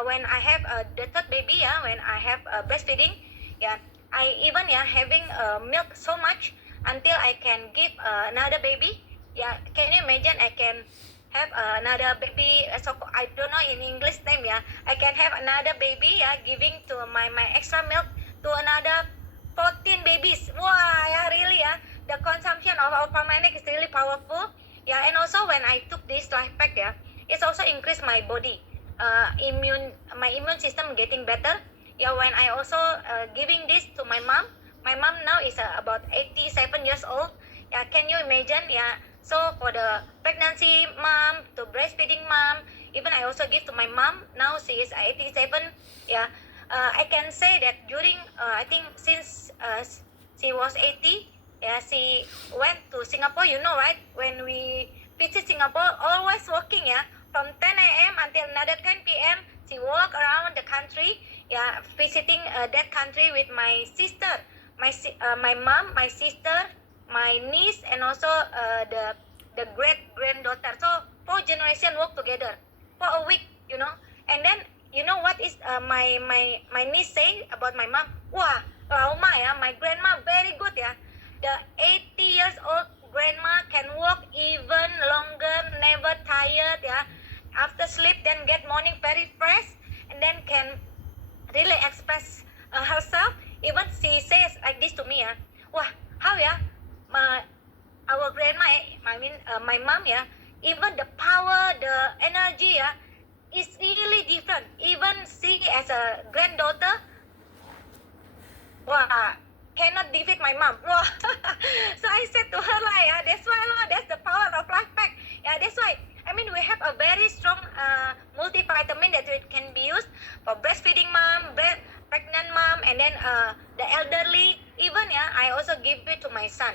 when I have the third baby, yeah, when I have breastfeeding, yeah, I even, yeah, having milk so much until I can give another baby. Yeah, can you imagine? I can have another baby. So I don't know in English name. Yeah, I can have another baby. Yeah, giving to my extra milk to another 14 babies. Wow, yeah, really, yeah. The consumption of our Permanic is really powerful. Yeah, and also when I took this life pack, yeah, it's also increased my body my immune system getting better. Yeah, when I also giving this to my mom. My mom now is about 87 years old. Yeah, can you imagine? Yeah, so for the pregnancy mom to breastfeeding mom, even I also give to my mom. Now she is 87. Yeah, I can say that during I think since she was 80, yeah, she went to Singapore. You know, right? When we visit Singapore, always walking. Yeah, from 10 a.m. until another 10 p.m. She walk around the country. Yeah, visiting that country with my sister, my mom, my sister, my niece, and also the great granddaughter. So 4 generations work together for a week, and then you know what is my niece say about my mom? Wah, Lauma ya, my grandma very good ya. The 80 years old grandma can walk even longer, never tired ya. After sleep, then get morning very fresh, and then can really express herself. Even she says like this to me ya. Wah, how ya? Our grandma, my mom ya. Even the power, the energy ya, is really different. Even she as a granddaughter, wah, cannot defeat my mom. Wah. So I said to her like, yeah, that's why that's the power of life pack. Yeah, that's why. I mean, we have a very strong multivitamin that it can be used for breastfeeding mom, pregnant mom, and then the elderly. Even yeah, I also give it to my son.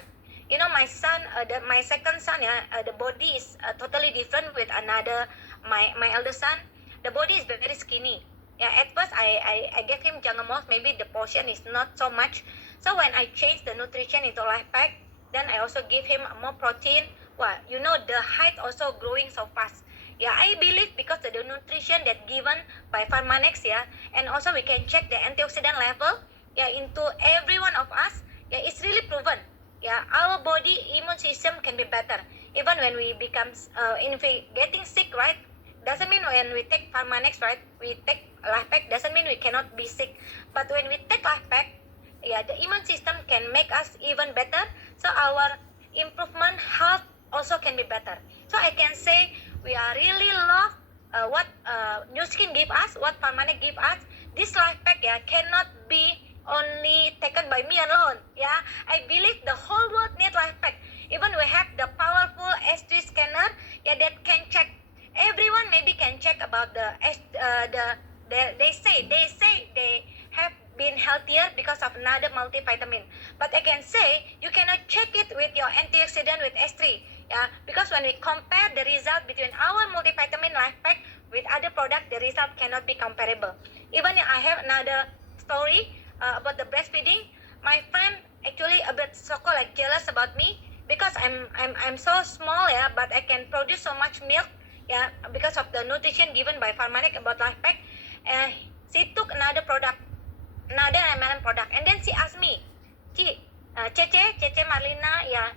You know, my son, my second son, yeah, the body is totally different with another my elder son. The body is very skinny. Yeah, at first I gave him jungle moss. Maybe the portion is not so much. So when I changed the nutrition into life pack, then I also give him more protein. Well, you know, the height also growing so fast. Yeah, I believe because of the nutrition that given by Pharmanex, yeah, and also we can check the antioxidant level, yeah, into every one of us. Yeah, it's really proven. Yeah, our body immune system can be better. Even when we become, if we getting sick, right? Doesn't mean when we take Pharmanex, right? We take life pack doesn't mean we cannot be sick. But when we take life pack, yeah, the immune system can make us even better. So our improvement health also can be better. So I can say we are really love what New Skin give us, what Pharmanex give us. This life pack, yeah, cannot be only taken by me alone. Yeah, I believe the whole world need life pack. Even we have the powerful S3 scanner, yeah, that can check. Everyone maybe can check about they say they have been healthier because of another multivitamin. But I can say you cannot check it with your antioxidant with S3. Yeah, because when we compare the result between our multivitamin life pack with other product, the result cannot be comparable. Even I have another story about the breastfeeding. My friend actually a bit so-called like jealous about me because I'm so small, yeah, but I can produce so much milk, yeah, because of the nutrition given by Pharmanex about life pack. She took another product, another MLM product, and then she asked me, Cece Marlina, yeah,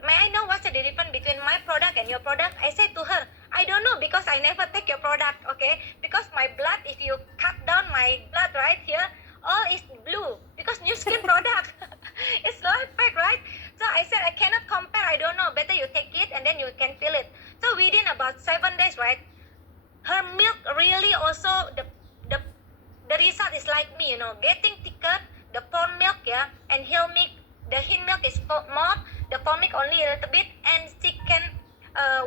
may I know what's the difference between my product and your product? I said to her, I don't know because I never take your product, okay? Because my blood, if you cut down my blood right here, all is blue because New Skin product. It's life pack, right? So I said I cannot compare. I don't know. Better you take it and then you can feel it. So within about 7 days, right? Her milk really also the result is like me, you know, getting thicker. The fawn milk, yeah, and hill milk. The hill milk is more. The fawn milk only a little bit, and she can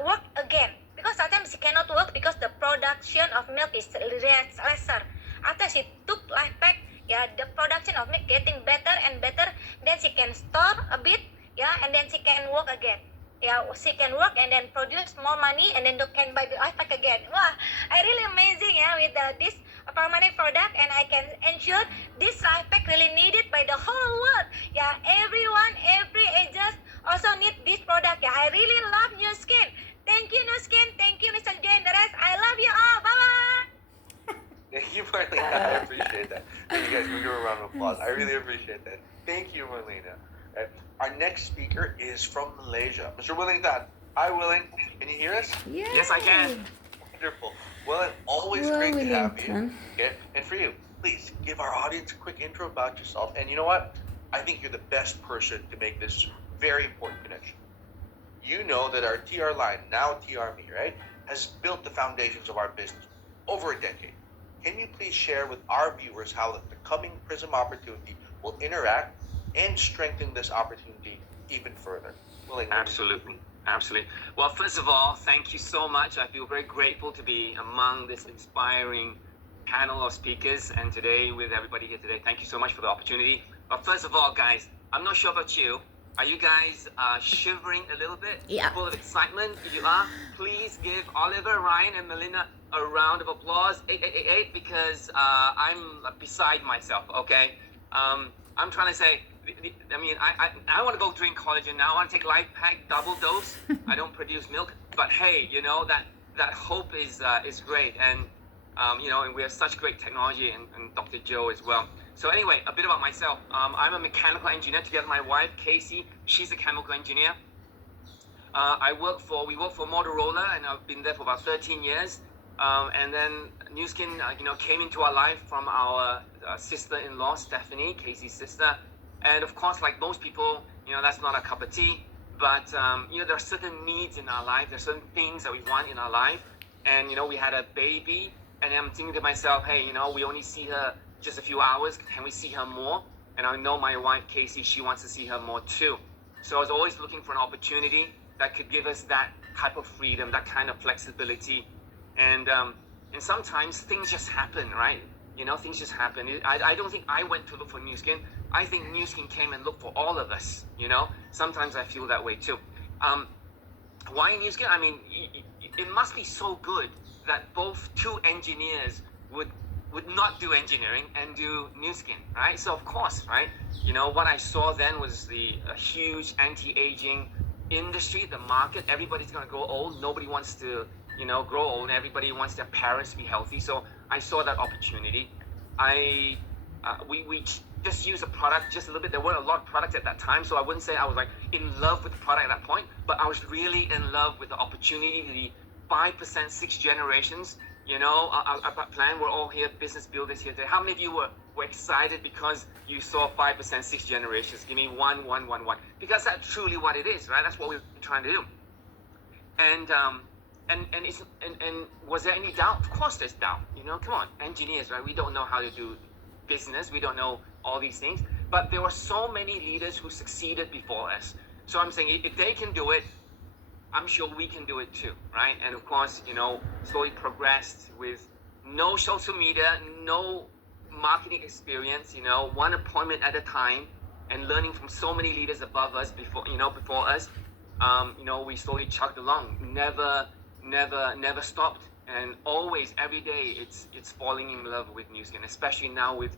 work again. Because sometimes she cannot work because the production of milk is lesser. After she took life pack, yeah, the production of milk getting better and better. Then she can store a bit, yeah, and then she can work again. Yeah, she can work and then produce more money and then can buy the life pack again. Wow, I really amazing, yeah, with this permanent product, and I can ensure this life pack really needed by the whole world. Yeah, everyone, every ages also need this product. Yeah, I really love New Skin. Thank you, New Skin. Thank you, Mr. Joy and the rest. I love you all. Bye bye. Thank you, Marlena. I appreciate that. And you guys can give her a round of applause. I really appreciate that. Thank you, Marlena. Right. Our next speaker is from Malaysia. Mr. Wellington. Hi, Willing. Can you hear us? Yes, I can. Wonderful. Well, always great to have you. Okay. And for you, please give our audience a quick intro about yourself. And you know what? I think you're the best person to make this very important connection. You know that our TR line, now TR Me, right, has built the foundations of our business over a decade. Can you please share with our viewers how the coming Prysm opportunity will interact and strengthen this opportunity even further? Absolutely. Well, first of all, thank you so much. I feel very grateful to be among this inspiring panel of speakers and today with everybody here today. Thank you so much for the opportunity. But first of all, guys, I'm not sure about you. Are you guys shivering a little bit? Yeah. Full of excitement? If you are, please give Oliver, Ryan, and Melina a round of applause. 8888, because I'm beside myself, okay? I'm trying to say, I want to go drink collagen now. I want to take life pack double dose. I don't produce milk, but hey, you know that hope is great. And And we have such great technology, and Dr. Joe as well. So anyway, a bit about myself. I'm a mechanical engineer together with my wife, Casey. She's a chemical engineer. We work for Motorola, and I've been there for about 13 years. And then Nu Skin, came into our life from our sister-in-law, Stephanie, Casey's sister. And of course, like most people, that's not a cup of tea. But, there are certain needs in our life. There are certain things that we want in our life. And, we had a baby. And I'm thinking to myself, hey, we only see her just a few hours. Can we see her more? And I know my wife, Casey, she wants to see her more too. So I was always looking for an opportunity that could give us that type of freedom, that kind of flexibility. And sometimes things just happen, right? Things just happen. I don't think I went to look for Nu Skin. I think Nu Skin came and looked for all of us, Sometimes I feel that way too. Why Nu Skin? I mean, it must be so good that both two engineers would not do engineering and do Nu Skin, right? So of course, right? What I saw then was the huge anti-aging industry, the market. Everybody's gonna grow old. Nobody wants to, grow old. Everybody wants their parents to be healthy. So I saw that opportunity. We just used a product just a little bit. There weren't a lot of products at that time, so I wouldn't say I was like in love with the product at that point, but I was really in love with the opportunity, the 5%, 6 generations. Our plan, we're all here, business builders here today. How many of you were excited because you saw 5%, 6 generations? Give me one. Because that's truly what it is, right? That's what we're trying to do. And was there any doubt? Of course there's doubt. Come on, engineers, right? We don't know how to do business. We don't know all these things. But there were so many leaders who succeeded before us. So I'm saying if they can do it, I'm sure we can do it too, right? And of course, slowly progressed with no social media, no marketing experience, one appointment at a time, and learning from so many leaders above us before us. We slowly chugged along, never stopped, and always every day it's falling in love with Nu Skin, especially now with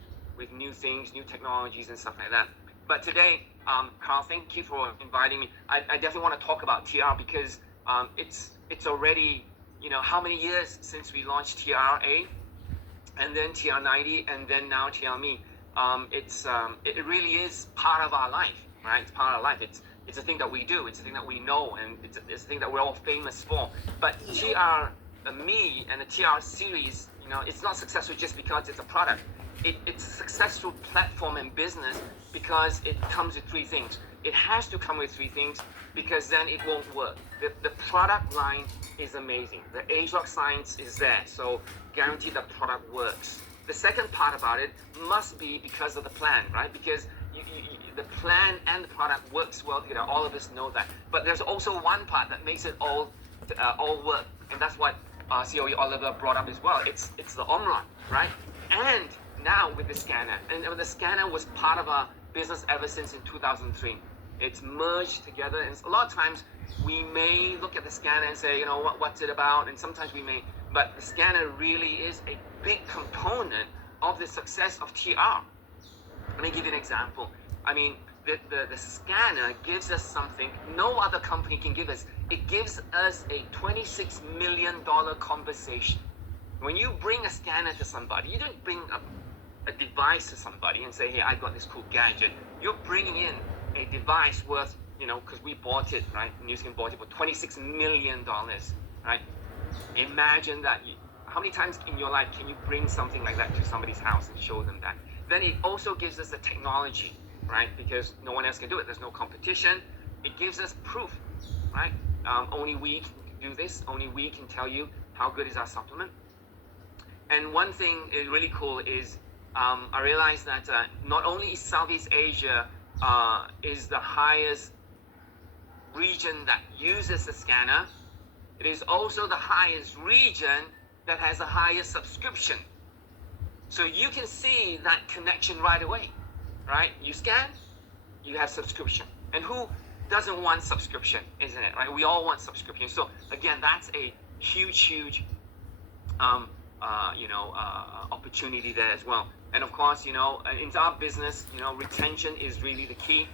new things, new technologies and stuff like that. But today, Carl, thank you for inviting me. I definitely want to talk about TR because it's already, how many years since we launched TRA, and then TR90, and then now TRMe. It really is part of our life, right? It's part of our life. It's a thing that we do. It's a thing that we know, and it's a thing that we're all famous for. But TRMe and the TR series, it's not successful just because it's a product. It's a successful platform and business because it comes with 3 things. It has to come with 3 things because then it won't work. The product line is amazing. The age-lock science is there, so guarantee the product works. The second part about it must be because of the plan, right? Because the plan and the product works well together. All of us know that. But there's also one part that makes it all work, and that's what COE Oliver brought up as well. It's the Omron, right? And now with the scanner, and the scanner was part of our business ever since in 2003. It's merged together, and a lot of times we may look at the scanner and say, what's it about? And sometimes we may, but the scanner really is a big component of the success of TR. Let me give you an example. I mean, the scanner gives us something no other company can give us. It gives us a $26 million conversation. When you bring a scanner to somebody, you don't bring a device to somebody and say, hey, I got this cool gadget. You're bringing in a device worth, because we bought it, right? Nu Skin bought it for $26 million, right? Imagine that. How many times in your life can you bring something like that to somebody's house and show them that? Then it also gives us the technology, right? Because no one else can do it. There's no competition. It gives us proof, right? Only we can do this. Only we can tell you how good is our supplement. And one thing is really cool is I realized that not only is Southeast Asia is the highest region that uses the scanner, it is also the highest region that has the highest subscription. So you can see that connection right away, right? You scan, you have subscription. And who doesn't want subscription, isn't it, right? We all want subscription. So again, that's a huge opportunity there as well. And of course, in our business, retention is really the key.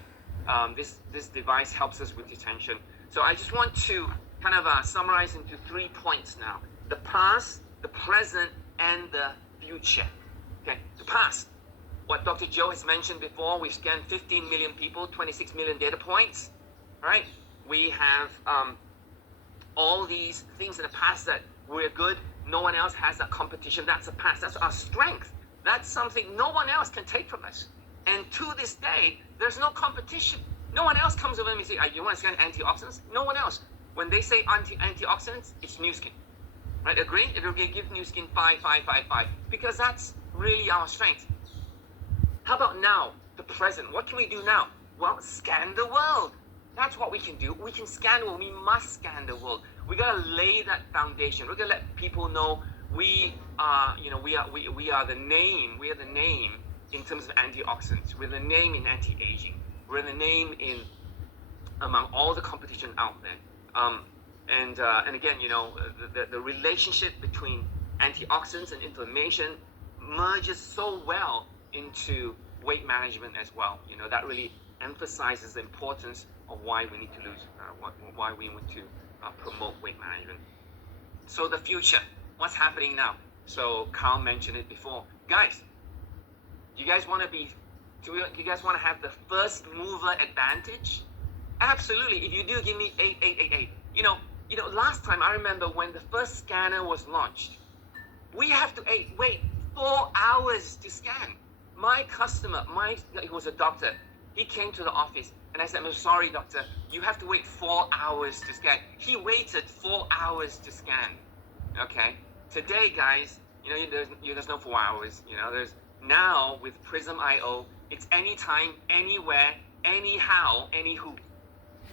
This device helps us with retention. So I just want to kind of summarize into 3 points now: the past, the present, and the future. Okay, the past. What Dr. Joe has mentioned before, we've scanned 15 million people, 26 million data points, right? We have all these things in the past that we're good. No one else has that competition. That's the past. That's our strength. That's something no one else can take from us. And to this day, there's no competition. No one else comes over and say, you want to scan antioxidants? No one else. When they say antioxidants, it's New Skin. Right? Agree? It will give New Skin 5, 5, 5, 5. Because that's really our strength. How about now, the present? What can we do now? Well, scan the world. That's what we can do. We can scan the world. We must scan the world. We gotta lay that foundation. We're gonna let people know we are the name. We are the name in terms of antioxidants. We're the name in anti-aging. We're the name in among all the competition out there. And again, the relationship between antioxidants and inflammation merges so well into weight management as well. That really emphasizes the importance of why we need to lose, why we want to promote weight management. So the future, what's happening now? So Carl mentioned it before. Guys, do you guys want to have the first mover advantage? Absolutely. If you do, give me 8888. Last time I remember when the first scanner was launched, we have to wait 4 hours to scan. My customer, he was a doctor. He came to the office and I said, I'm sorry, doctor, you have to wait 4 hours to scan. He waited 4 hours to scan. Okay. Today, guys, there's no 4 hours. There's now with Prysm IO, it's anytime, anywhere, anyhow, anywho.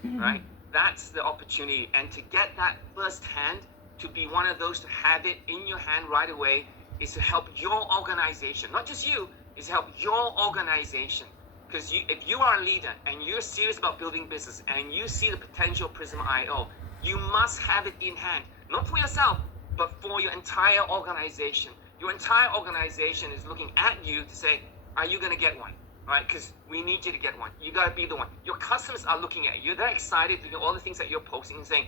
Right? That's the opportunity. And to get that firsthand, to be one of those to have it in your hand right away, is to help your organization, not just you, is help your organization. Because if you are a leader and you're serious about building business and you see the potential of Prysm IO, you must have it in hand, not for yourself, but for your entire organization. Your entire organization is looking at you to say, are you going to get one? Right? Because we need you to get one. You got to be the one. Your customers are looking at you. They're excited to do all the things that you're posting and saying,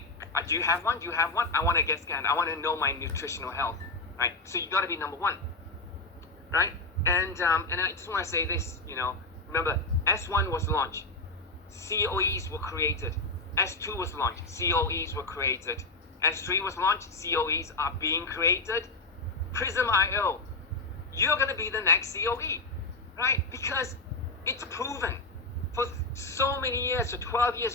do you have one? Do you have one? I want to get scanned. I want to know my nutritional health. Right? So you got to be number one. Right? And I just want to say this, remember, S1 was launched. COEs were created. S2 was launched. COEs were created. S3 was launched. COEs are being created. Prysm IO, you're going to be the next COE. Right? Because it's proven for so many years, for 12 years,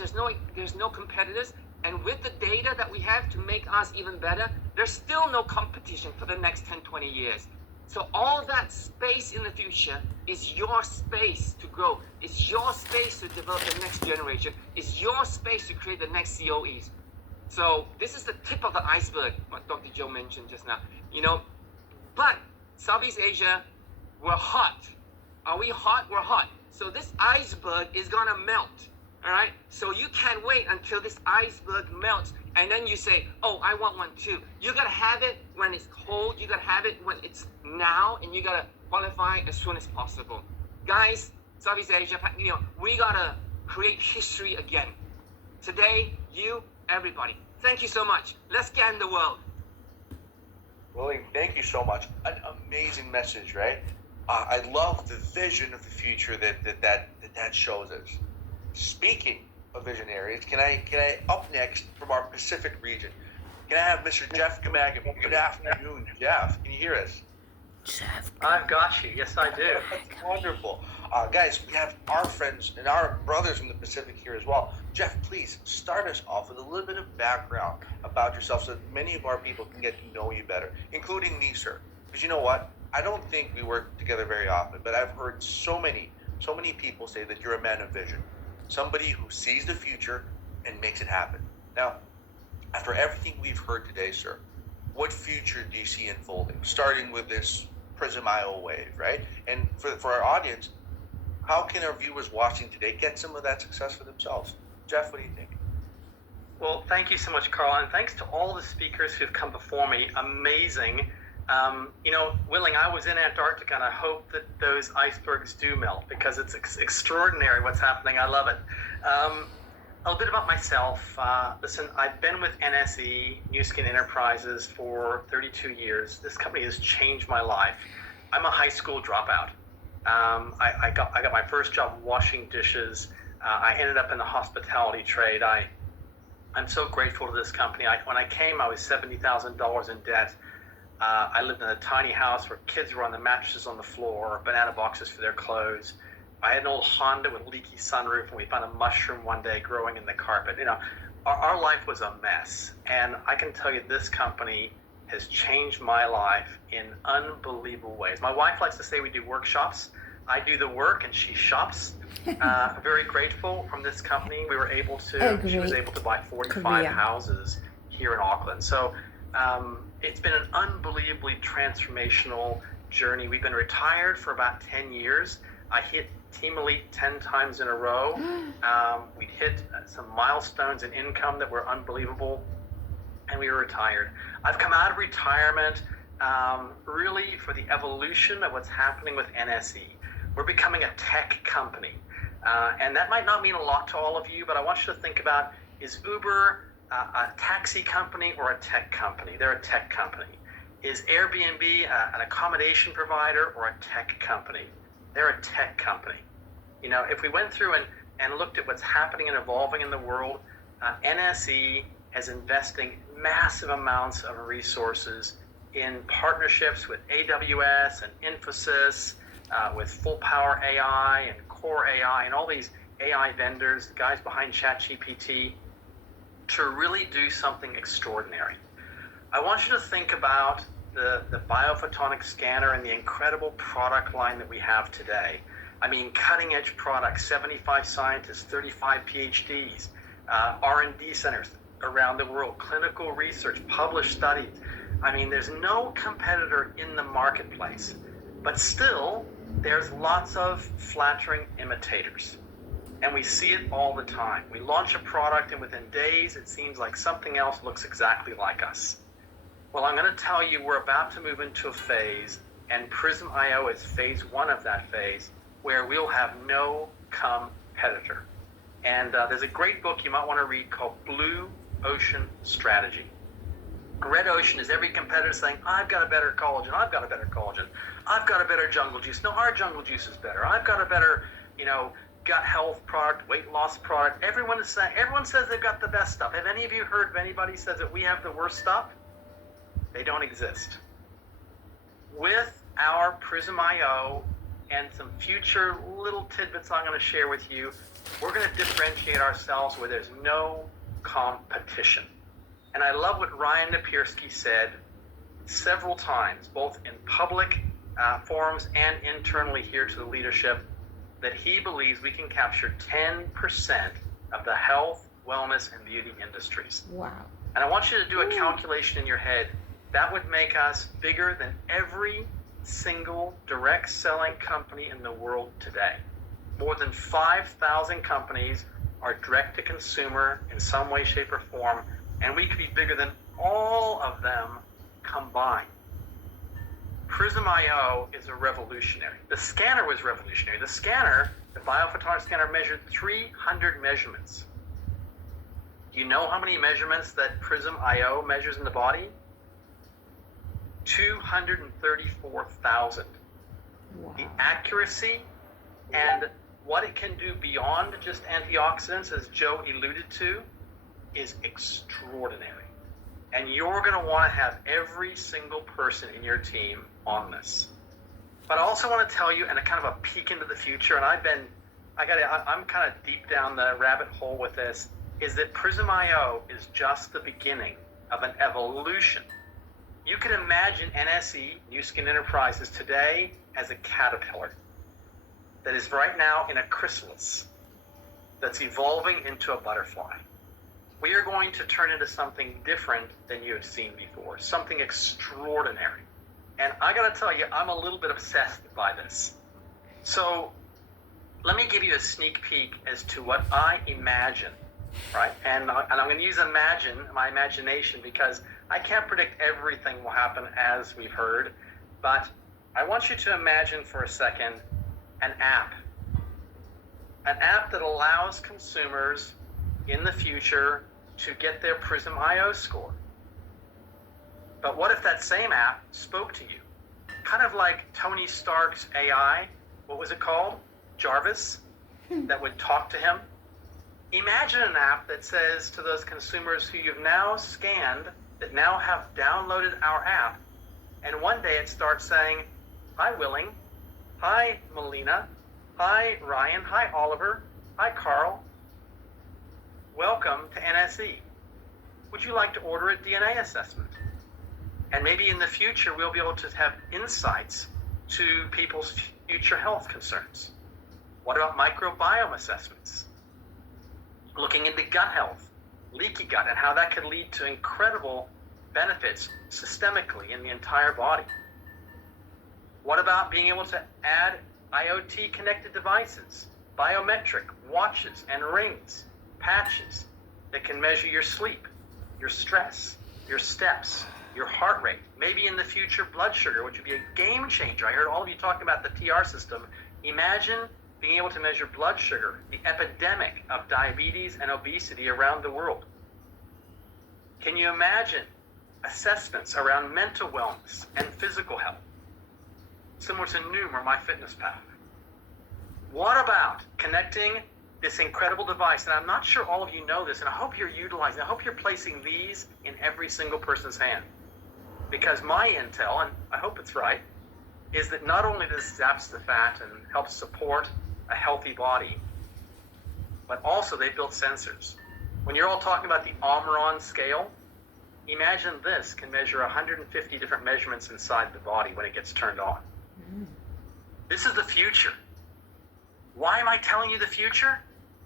there's no competitors. And with the data that we have to make us even better, there's still no competition for the next 10, 20 years. So all that space in the future is your space to grow. It's your space to develop the next generation. It's your space to create the next COEs. So this is the tip of the iceberg, what Dr. Joe mentioned just now. But Southeast Asia, we're hot. Are we hot? We're hot. So this iceberg is gonna melt, all right? So you can't wait until this iceberg melts and then you say, oh, I want one too. You gotta have it when it's cold. You gotta have it when it's now, and you gotta qualify as soon as possible. Guys, Southeast Asia, we gotta create history again. Today, you, everybody. Thank you so much. Let's scan the world. William, thank you so much. An amazing message, right? I love the vision of the future that shows us. Speaking of visionaries, can I up next from our Pacific region? Can I have Mr. Jeff Kamagam? Good afternoon, Jeff. Can you hear us? Jeff. I've got you. Yes, I do. That's wonderful. Guys, we have our friends and our brothers from the Pacific here as well. Jeff, please start us off with a little bit of background about yourself so that many of our people can get to know you better, including me, sir. Because you know what? I don't think we work together very often, but I've heard so many people say that you're a man of vision, somebody who sees the future and makes it happen. Now, after everything we've heard today, sir, what future do you see unfolding, starting with this Prysm IO wave, right? And for our audience, how can our viewers watching today get some of that success for themselves? Jeff, what do you think? Well, thank you so much, Carl, and thanks to all the speakers who've come before me. Amazing. Willing, I was in Antarctica, and I hope that those icebergs do melt because it's extraordinary what's happening. I love it. a bit about myself. Listen, I've been with NSE, New Skin Enterprises, for 32 years. This company has changed my life. I'm a high school dropout. I got my first job washing dishes. I ended up in the hospitality trade. I'm so grateful to this company. When I came, I was $70,000 in debt. I lived in a tiny house where kids were on the mattresses on the floor, banana boxes for their clothes. I had an old Honda with leaky sunroof, and we found a mushroom one day growing in the carpet. You know, our life was a mess. And I can tell you, this company has changed my life in unbelievable ways. My wife likes to say we do workshops. I do the work and she shops. Very grateful from this company. We were able to, she was able to buy 45 houses here in Auckland. So it's been an unbelievably transformational journey. We've been retired for about 10 years. I hit Team Elite 10 times in a row. We hit some milestones in income that were unbelievable, and we were retired. I've come out of retirement really for the evolution of what's happening with NSE. We're becoming a tech company. And that might not mean a lot to all of you, but I want you to think about, is Uber a taxi company or a tech company? They're a tech company. Is Airbnb an accommodation provider or a tech company? They're a tech company. You know, if we went through and looked at what's happening and evolving in the world, NSE is investing massive amounts of resources in partnerships with AWS and Infosys, with Full Power AI and Core AI and all these AI vendors, the guys behind ChatGPT, to really do something extraordinary. I want you to think about the biophotonic scanner and the incredible product line that we have today. I mean, cutting edge products, 75 scientists, 35 PhDs, R&D centers around the world, clinical research, published studies. I mean, there's no competitor in the marketplace, but still there's lots of flattering imitators. And we see it all the time. We launch a product and within days, it seems like something else looks exactly like us. Well, I'm going to tell you, we're about to move into a phase, and Prysm.io is phase one of that phase, where we'll have no competitor. And there's a great book you might want to read called Blue Ocean Strategy. Red Ocean is every competitor saying, I've got a better collagen, I've got a better collagen, I've got a better jungle juice. No, our jungle juice is better. I've got a better, gut health product, weight loss product. Everyone says they've got the best stuff. Have any of you heard of anybody says that we have the worst stuff? They don't exist. With our Prysm.io and some future little tidbits I'm going to share with you, we're going to differentiate ourselves where there's no competition. And I love what Ryan Napierski said several times, both in public forums and internally here to the leadership, that he believes we can capture 10% of the health, wellness, and beauty industries. Wow. And I want you to do a calculation in your head. That would make us bigger than every single direct selling company in the world today. More than 5,000 companies are direct to consumer in some way, shape, or form, and we could be bigger than all of them combined. Prysm.io is a revolutionary. The scanner was revolutionary. The scanner, the biophotonic scanner, measured 300 measurements. Do you know how many measurements that Prysm.io measures in the body? 234,000. Wow. The accuracy and what it can do beyond just antioxidants, as Joe alluded to, is extraordinary. And you're going to want to have every single person in your team on this. But I also want to tell you, and a kind of a peek into the future, and I'm kind of deep down the rabbit hole with this, is that Prysm.io is just the beginning of an evolution. You can imagine NSE, New Skin Enterprises, today as a caterpillar that is right now in a chrysalis that's evolving into a butterfly. We are going to turn into something different than you have seen before, something extraordinary. And I got to tell you, I'm a little bit obsessed by this. So let me give you a sneak peek as to what I imagine, right? And I'm going to use my imagination, because I can't predict everything will happen as we've heard, but I want you to imagine for a second an app that allows consumers in the future to get their Prysm IO score. But what if that same app spoke to you? Kind of like Tony Stark's AI, what was it called? Jarvis, that would talk to him. Imagine an app that says to those consumers who you've now scanned, that now have downloaded our app, and one day it starts saying, hi Willing, hi Melina, hi Ryan, hi Oliver, hi Carl, welcome to NSE. Would you like to order a DNA assessment? And maybe in the future, we'll be able to have insights to people's future health concerns. What about microbiome assessments? Looking into gut health, leaky gut, and how that could lead to incredible benefits systemically in the entire body. What about being able to add IoT connected devices, biometric watches and rings, patches that can measure your sleep, your stress, your steps, your heart rate, maybe in the future blood sugar, which would be a game changer. I heard all of you talking about the TR system. Imagine being able to measure blood sugar, the epidemic of diabetes and obesity around the world. Can you imagine assessments around mental wellness and physical health, similar to Noom or MyFitnessPal? What about connecting this incredible device? And I'm not sure all of you know this, and I hope you're utilizing, I hope you're placing these in every single person's hand. Because my intel, and I hope it's right, is that not only does it zaps the fat and helps support a healthy body, but also they built sensors. When you're all talking about the Omron scale, imagine this can measure 150 different measurements inside the body when it gets turned on. This is the future. Why am I telling you the future?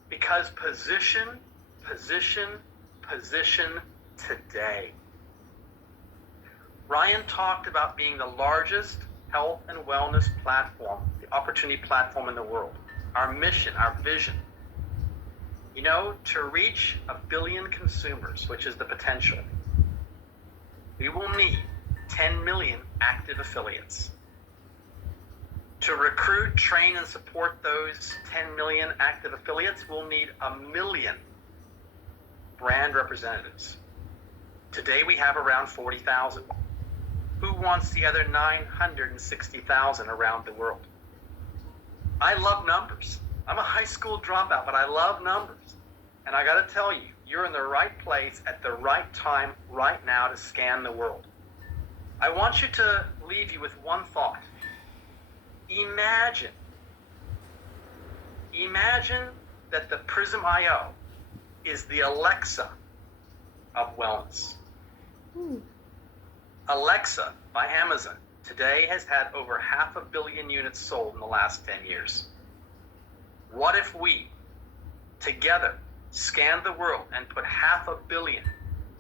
Because position, position, position today. Ryan talked about being the largest health and wellness platform, the opportunity platform in the world. Our mission, our vision. You know, to reach 1 billion consumers, which is the potential, we will need 10 million active affiliates. To recruit, train, and support those 10 million active affiliates, we'll need 1 million brand representatives. Today we have around 40,000. Who wants the other 960,000 around the world? I love numbers. I'm a high school dropout, but I love numbers. And I gotta tell you, you're in the right place at the right time right now to scan the world. I want you to leave you with one thought. Imagine that the Prysm IO is the Alexa of wellness. Alexa by Amazon today has had over 500 million units sold in the last 10 years. What if we together scan the world and put 500 million,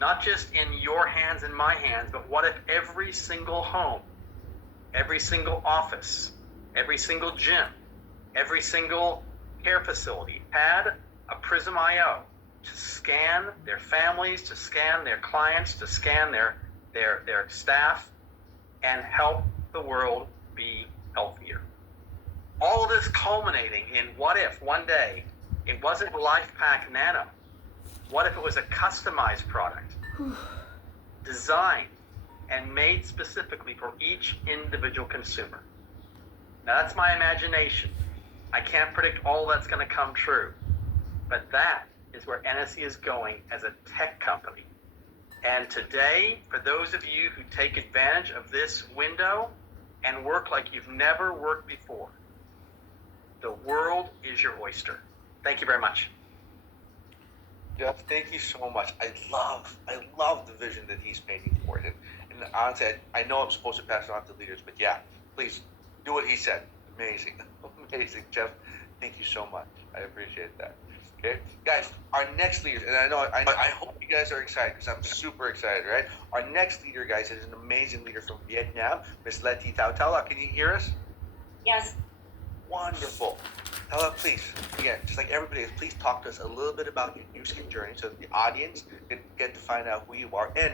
not just in your hands and my hands, but what if every single home, every single office, every single gym, every single care facility had a Prysm IO to scan their families, to scan their clients, to scan their staff, and help the world be healthier. All of this culminating in what if one day it wasn't LifePak Nano? What if it was a customized product, designed and made specifically for each individual consumer? Now that's my imagination. I can't predict all that's going to come true, but that is where NSE is going as a tech company. And today, for those of you who take advantage of this window and work like you've never worked before, the world is your oyster. Thank you very much. Jeff, thank you so much. I love the vision that he's painting for it. And honestly, I know I'm supposed to pass it on to leaders, but yeah, please do what he said. Amazing. Amazing, Jeff. Thank you so much. I appreciate that. Okay, guys, our next leader, and I hope you guys are excited because I'm super excited, right? Our next leader, guys, is an amazing leader from Vietnam, Miss Letty Tao Tao. Can you hear us? Yes. Wonderful. Tao, please, again, just like everybody else, please talk to us a little bit about your new skin journey so that the audience can get to find out who you are. And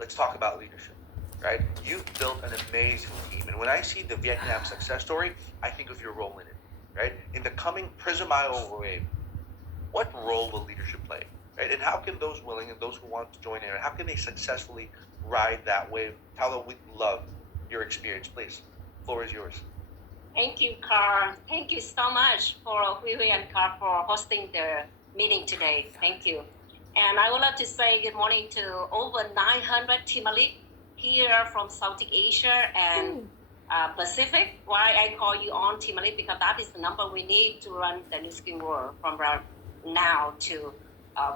let's talk about leadership, right? You've built an amazing team. And when I see the Vietnam success story, I think of your role in it, right? In the coming Prysm IO wave, what role will leadership play, right? And how can those willing and those who want to join in, how can they successfully ride that wave? Tyler, we'd love your experience, please. Floor is yours. Thank you, Carl. Thank you so much for Huihui and Carl for hosting the meeting today. Thank you. And I would like to say good morning to over 900 team lead here from Southeast Asia and Pacific. Why I call you on team lead, because that is the number we need to run the new skin world from now to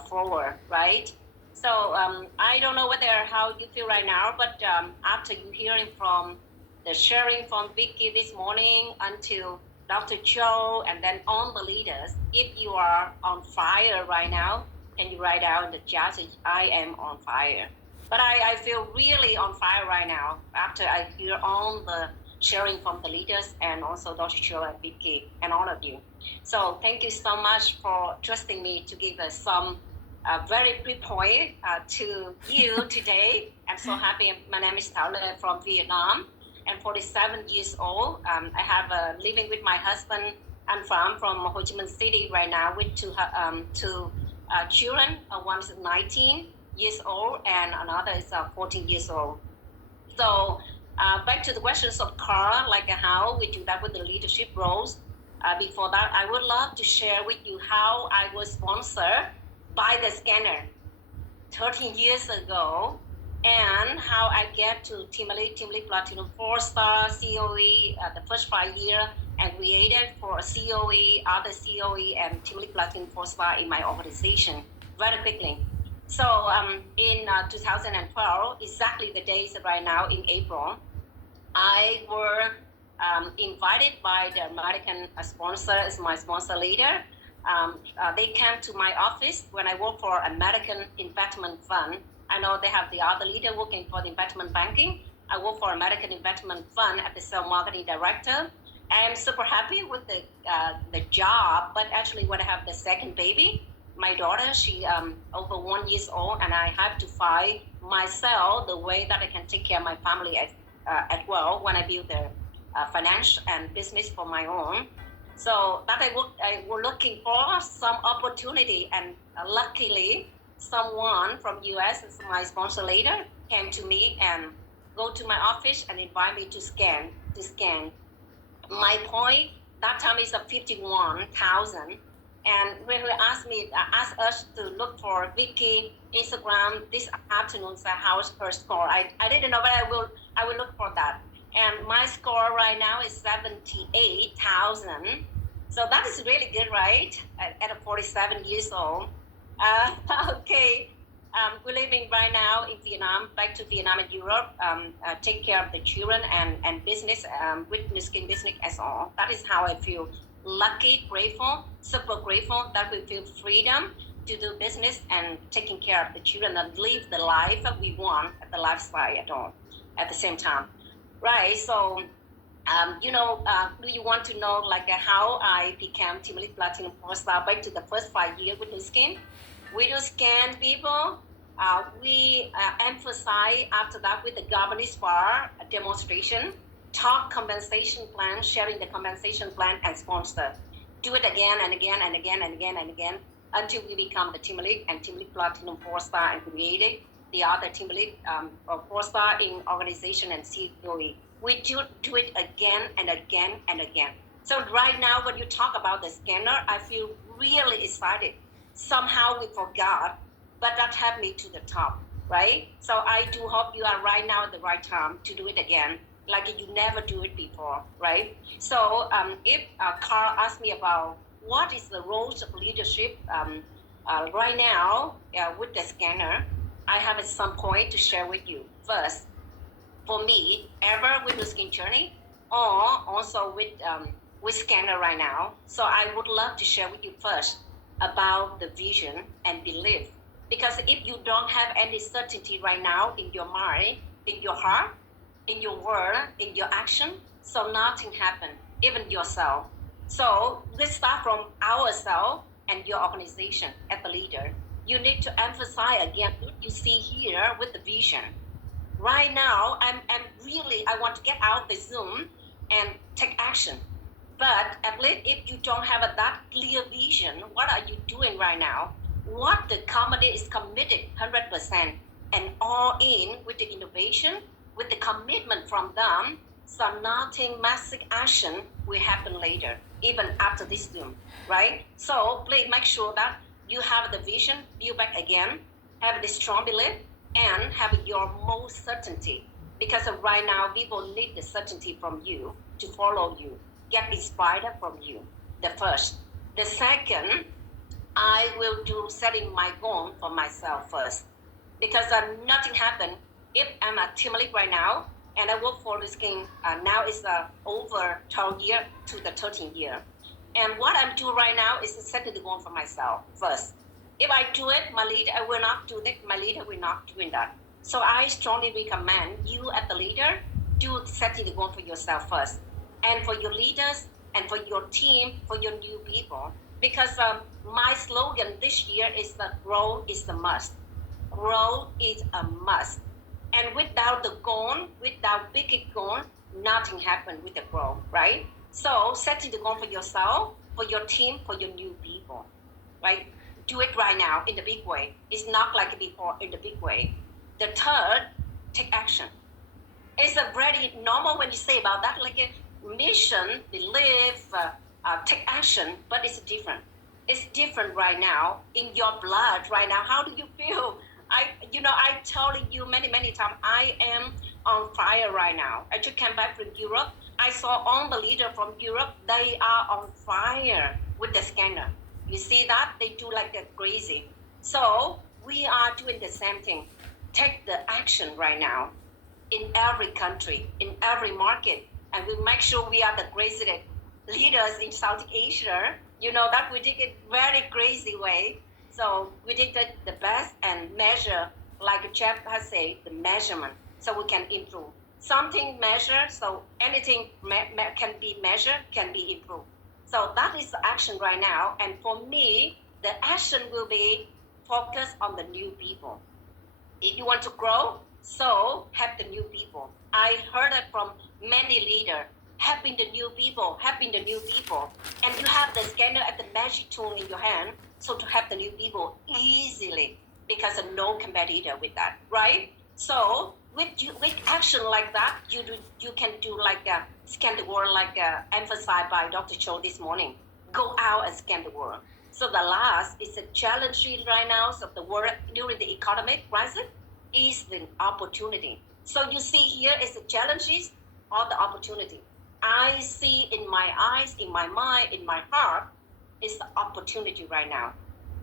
forward, right? So I don't know how you feel right now, but after you hearing from the sharing from Vicky this morning until Dr. Joe and then all the leaders, if you are on fire right now, can you write out in the chat, I am on fire. But I feel really on fire right now after I hear all the sharing from the leaders and also Dr. Joe and Vicky and all of you. So thank you so much for trusting me to give us some very brief point to you today. I'm so happy. My name is Thảo Lê from Vietnam. I'm 47 years old. I have living with my husband and from Ho Chi Minh City right now with two children. One is 19 years old and another is 14 years old. So back to the questions of Carl, like how we do that with the leadership roles. Before that, I would love to share with you how I was sponsored by the scanner 13 years ago, and how I get to Team Lead Platinum 4-star COE the first 5 years, and created for a COE, other COE, and Team Lead Platinum 4-star in my organization very quickly. So in 2012, exactly the days right now in April, I were invited by the American sponsor as my sponsor leader. They came to my office when I work for American Investment Fund. I know they have the other leader working for the investment banking. I work for American Investment Fund as the sales marketing director. I am super happy with the job, but actually when I have the second baby, my daughter, she over 1 year old, and I have to find myself the way that I can take care of my family as well when I build the finance and business for my own. So that I was looking for some opportunity, and luckily someone from US, as my sponsor later, came to me and go to my office and invite me to scan. My point that time is 51,000. And when they asked us to look for Vicky Instagram this afternoon, so how's her score? I didn't know, but I will look for that. And my score right now is 78,000. So that is really good, right? At 47 years old. Okay. We're living right now in Vietnam, back to Vietnam and Europe, take care of the children and business, with New Skin business as all. That is how I feel lucky, grateful, super grateful that we feel freedom to do business and taking care of the children and live the life that we want at the lifestyle at all at the same time. Right, so do you want to know like how I became Team Lead Platinum 4-star back to the first 5 years with New Skin? We do scan people. We emphasize after that with the governance bar demonstration, talk compensation plan, sharing the compensation plan, and sponsor. Do it again and again and again and again and again until we become the Team Lead and Team Lead Platinum 4-star and created the other Team Lead 4-star in organization and COE. We do it again and again and again. So right now, when you talk about the scanner, I feel really excited. Somehow we forgot, but that helped me to the top, right? So I do hope you are right now at the right time to do it again, like you never do it before, right? So if Carl asked me about what is the roles of leadership right now with the scanner, I have at some point to share with you. First, for me, ever with the skin journey, or also with scanner right now. So I would love to share with you first about the vision and belief. Because if you don't have any certainty right now in your mind, in your heart, in your word, in your action, so nothing happens, even yourself. So let's start from ourselves and your organization as the leader. You need to emphasize again what you see here with the vision. Right now, I want to get out the Zoom and take action. But at least if you don't have that clear vision, what are you doing right now? What the company is committed 100% and all in with the innovation, with the commitment from them, so nothing massive action will happen later, even after this Zoom, right? So please make sure that you have the vision, build back again, have the strong belief, and have your most certainty. Because right now, people need the certainty from you to follow you, get inspired from you. The first. The second, I will do setting my goal for myself first. Because nothing happened if I'm a team lead right now and I work for this game. Now it's over 12 year to the 13th year. And what I'm doing right now is setting the goal for myself first. If I do it, my leader, I will not do that. My leader will not doing that. So I strongly recommend you as the leader, do setting the goal for yourself first. And for your leaders and for your team, for your new people. Because my slogan this year is that grow is the must. Grow is a must. And without the goal, without big goal, nothing happens with the growth, right? So setting the goal for yourself, for your team, for your new people, right? Do it right now in the big way. It's not like before in the big way. The third, take action. It's a very normal when you say about that, like a mission, belief, take action, but it's different. It's different right now in your blood right now. How do you feel? I telling you many times, I am on fire right now. I just came back from Europe. I saw all the leaders from Europe. They are on fire with the scanner. You see that? They do like that crazy. So we are doing the same thing. Take the action right now in every country, in every market, and we make sure we are the greatest leaders in South Asia. That we did it very crazy way. So we did the best and measure, like Jeff has said, the measurement, so we can improve. Something measured, so anything can be measured, can be improved. So that is the action right now. And for me, the action will be focused on the new people. If you want to grow, so have the new people. I heard it from many leaders, helping the new people, and you have the scanner and the magic tool in your hand, so to have the new people easily, because of no competitor with that, right? So with action like that, you can do like scan the world, like emphasized by Dr. Cho this morning. Go out and scan the world. So the last is a challenge right now. So the world during the economic crisis is the opportunity. So you see here is the challenges or the opportunity. I see in my eyes, in my mind, in my heart, is the opportunity right now.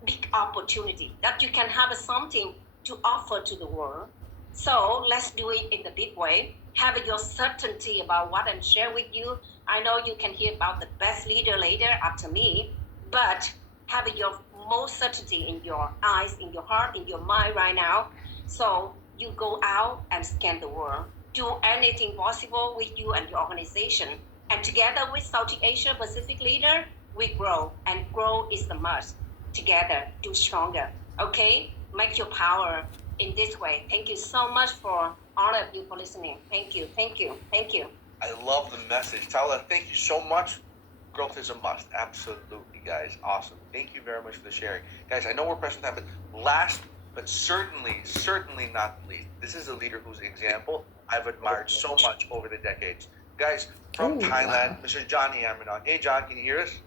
Big opportunity that you can have something to offer to the world. So let's do it in the big way. Have your certainty about what I'm sharing with you. I know you can hear about the best leader later after me, but have your most certainty in your eyes, in your heart, in your mind right now. So you go out and scan the world. Do anything possible with you and your organization. And together with Southeast Asia Pacific leader, we grow. And grow is the must. Together, do stronger. Okay? Make your power in this way. Thank you so much for all of you for listening. Thank you. I love the message. Tyler, thank you so much. Growth is a must. Absolutely, guys. Awesome. Thank you very much for the sharing. Guys, I know we're pressing time, but last but certainly not least, this is a leader whose example I've admired so much over the decades. Guys, from Thailand, Mr. Johnny Amanon. Hey, John, can you hear us?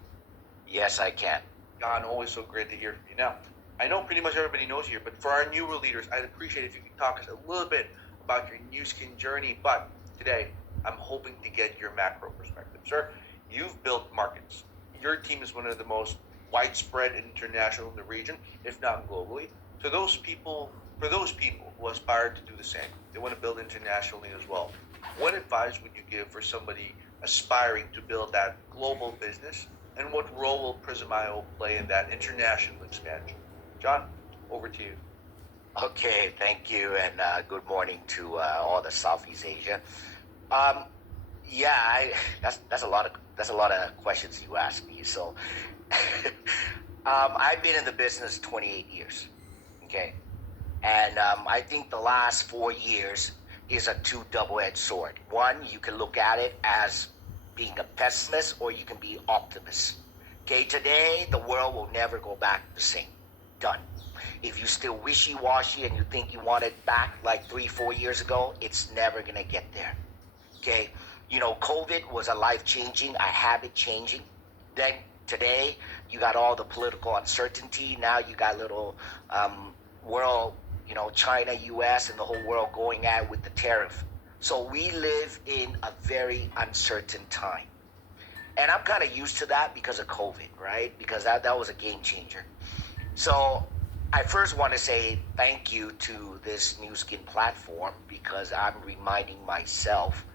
Yes, I can. John, always so great to hear from you. Now, I know pretty much everybody knows you, but for our newer leaders, I'd appreciate if you could talk us a little bit about your new skin journey. But today, I'm hoping to get your macro perspective. Sir, you've built markets. Your team is one of the most widespread and international in the region, if not globally. For those people who aspire to do the same, they want to build internationally as well. What advice would you give for somebody aspiring to build that global business, and what role will Prysm.io play in that international expansion? John, over to you. Okay, thank you, and good morning to all the Southeast Asia. That's a lot of questions you asked me. So, I've been in the business 28 years. Okay, and I think the last 4 years is a two double-edged sword. One, you can look at it as being a pessimist, or you can be optimist. Okay, today the world will never go back the same. Done. If you still wishy-washy and you think you want it back like 3-4 years ago, it's never gonna get there. Okay, COVID was a life-changing, a habit-changing. Then today you got all the political uncertainty. Now you got little world, China, U.S., and the whole world going at it with the tariff. So we live in a very uncertain time. And I'm kind of used to that because of COVID, right? Because that was a game changer. So I first want to say thank you to this New Skin platform, because I'm reminding myself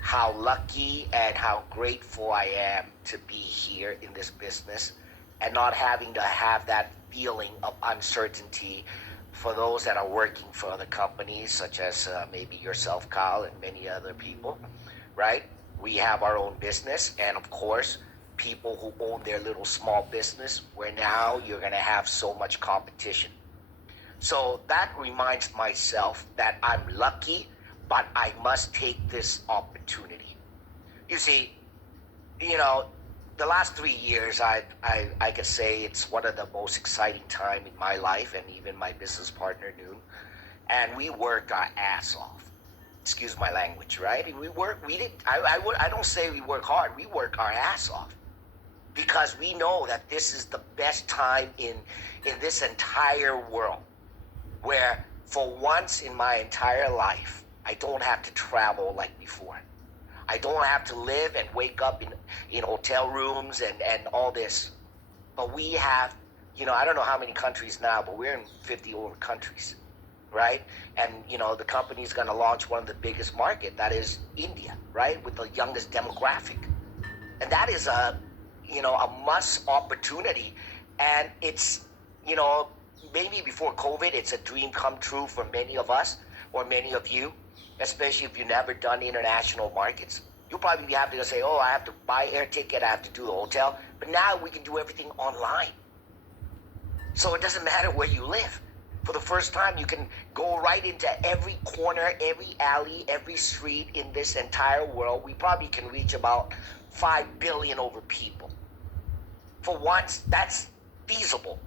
how lucky and how grateful I am to be here in this business and not having to have that feeling of uncertainty for those that are working for other companies, such as maybe yourself, Kyle, and many other people, right? We have our own business, and of course, people who own their little small business, where now you're going to have so much competition. So that reminds myself that I'm lucky, but I must take this opportunity. You see, the last 3 years, I could say it's one of the most exciting time in my life, and even my business partner Noon. And we worked our ass off. Excuse my language, right? I don't say we work hard. We work our ass off, because we know that this is the best time in this entire world, where for once in my entire life, I don't have to travel like before. I don't have to live and wake up in hotel rooms and all this. But we have, I don't know how many countries now, but we're in 50 over countries, right? And, the company is going to launch one of the biggest market, that is India, right? With the youngest demographic. And that is a must opportunity. And it's, maybe before COVID, it's a dream come true for many of us, or many of you, especially if you've never done international markets. You'll probably be having to say, oh, I have to buy air ticket, I have to do the hotel. But now we can do everything online. So it doesn't matter where you live. For the first time, you can go right into every corner, every alley, every street in this entire world. We probably can reach about 5 billion over people. For once, that's feasible.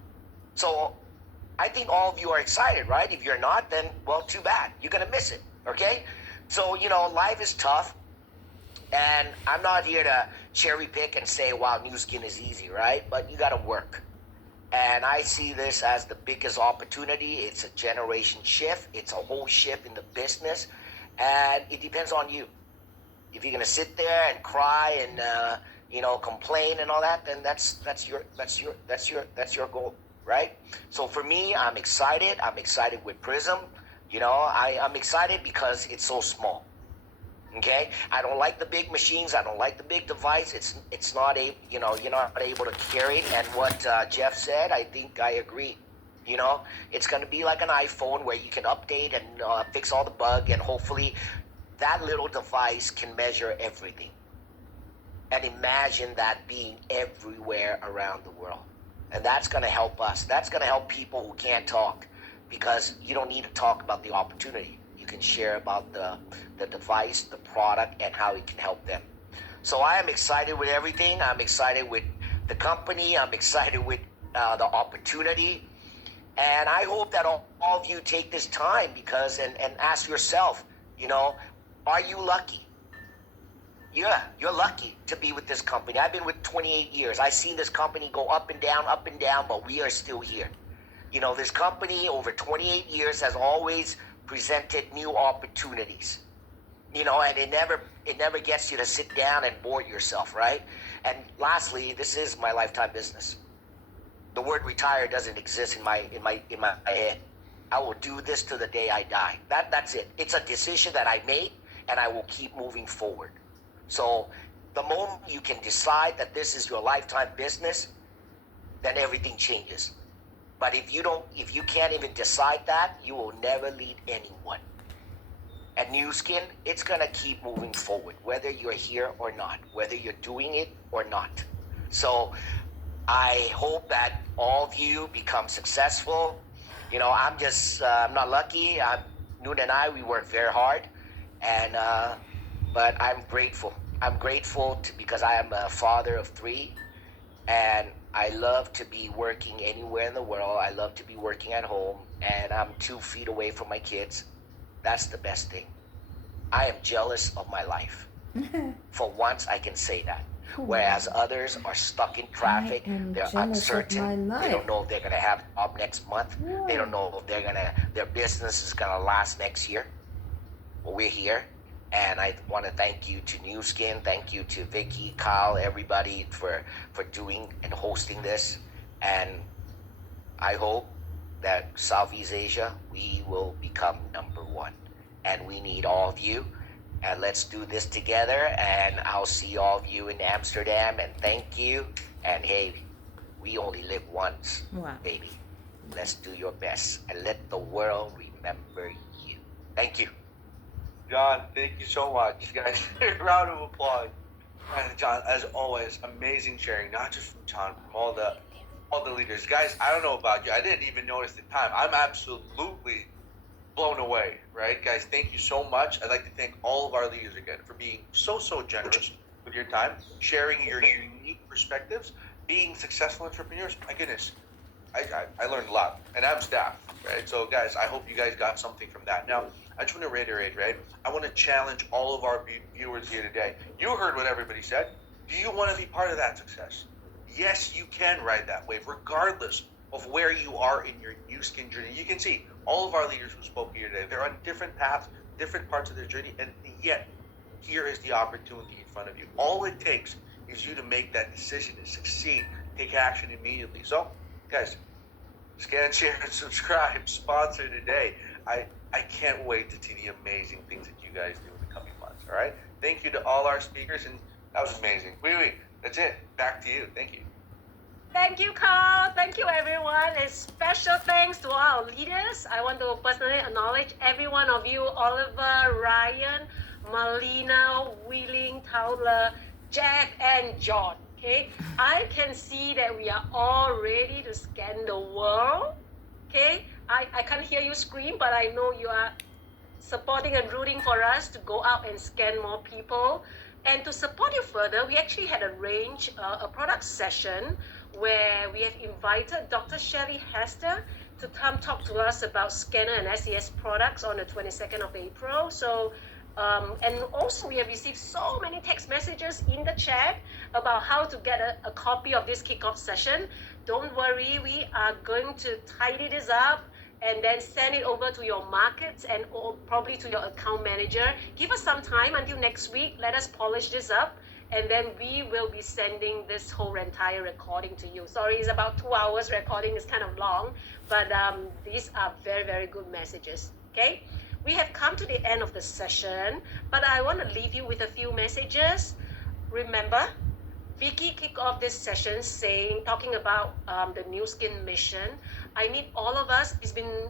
So I think all of you are excited, right? If you're not, then, well, too bad. You're going to miss it, okay? So, life is tough. And I'm not here to cherry pick and say, wow, New Skin is easy, right? But you got to work. And I see this as the biggest opportunity. It's a generation shift. It's a whole shift in the business. And it depends on you. If you're going to sit there and cry and, complain and all that, then that's your goal, right? So for me, I'm excited. I'm excited with Prysm. I'm excited because it's so small. Okay, I don't like the big machines. I don't like the big device. It's not you're not able to carry it. And what Jeff said, I think I agree. It's going to be like an iPhone where you can update and fix all the bug, and hopefully that little device can measure everything. And imagine that being everywhere around the world. And that's going to help us. That's going to help people who can't talk, because you don't need to talk about the opportunity. You can share about the device, the product, and how it can help them. So I am excited with everything. I'm excited with the company. I'm excited with the opportunity. And I hope that all of you take this time and ask yourself, are you lucky? Yeah, you're lucky to be with this company. I've been with 28 years. I've seen this company go up and down, but we are still here. This company over 28 years has always presented new opportunities, and it never gets you to sit down and bore yourself, right? And lastly, this is my lifetime business. The word retire doesn't exist in my head. I will do this to the day I die. That's it. It's a decision that I made, and I will keep moving forward. So the moment you can decide that this is your lifetime business, then everything changes. But if you can't even decide that, you will never lead anyone. And New Skin, it's gonna keep moving forward, whether you're here or not, whether you're doing it or not. So I hope that all of you become successful. I'm not lucky. Noon and I, we work very hard, and but I'm grateful. I'm grateful because I am a father of three, and I love to be working anywhere in the world. I love to be working at home, and I'm 2 feet away from my kids. That's the best thing. I am jealous of my life. For once, I can say that. Whereas others are stuck in traffic, they're uncertain. They don't know if they're gonna have a job next month. They don't know if their business is gonna last next year. Well, we're here, and I want to thank you to New Skin, thank you to Vicky, Kyle, everybody for doing and hosting this, and I hope that Southeast Asia we will become #1, and we need all of you. And let's do this together, and I'll see all of you in Amsterdam, and thank you. And hey, we only live once, baby. Let's do your best and let the world remember you. Thank you. John, thank you so much, guys. Round of applause. And John, as always, amazing sharing, not just from John, from all the leaders. Guys, I don't know about you. I didn't even notice the time. I'm absolutely blown away, right? Guys, thank you so much. I'd like to thank all of our leaders again for being so generous with your time, sharing your unique perspectives, being successful entrepreneurs. My goodness, I learned a lot, and I'm staff, right? So, guys, I hope you guys got something from that. Now, I just want to reiterate, right? I want to challenge all of our viewers here today. You heard what everybody said. Do you want to be part of that success? Yes, you can ride that wave, regardless of where you are in your new skin journey. You can see all of our leaders who spoke here today, they're on different paths, different parts of their journey, and yet here is the opportunity in front of you. All it takes is you to make that decision to succeed, take action immediately. So, guys, scan, share, and subscribe. Sponsor today. I can't wait to see the amazing things that you guys do in the coming months. All right. Thank you to all our speakers, and that was amazing. Wait. That's it. Back to you. Thank you. Thank you, Carl. Thank you, everyone. And special thanks to our leaders. I want to personally acknowledge every one of you: Oliver, Ryan, Marlena, Wheeling, Towler, Jack, and John. Okay, I can see that we are all ready to scan the world. Okay, I can't hear you scream, but I know you are supporting and rooting for us to go out and scan more people. And to support you further, we actually had arranged a product session where we have invited Dr. Shelley Hester to come talk to us about scanner and SES products on the 22nd of April. So, and also we have received so many text messages in the chat about how to get a copy of this kickoff session. Don't worry, we are going to tidy this up and then send it over to your markets and or probably to your account manager. Give us some time until next week. Let us polish this up, and then we will be sending this whole entire recording to you. Sorry, it's about 2 hours recording. It's kind of long, but these are very good messages. Okay, we have come to the end of the session, but I want to leave you with a few messages. Remember, Vicky kicked off this session talking about the New Skin mission. I need all of us.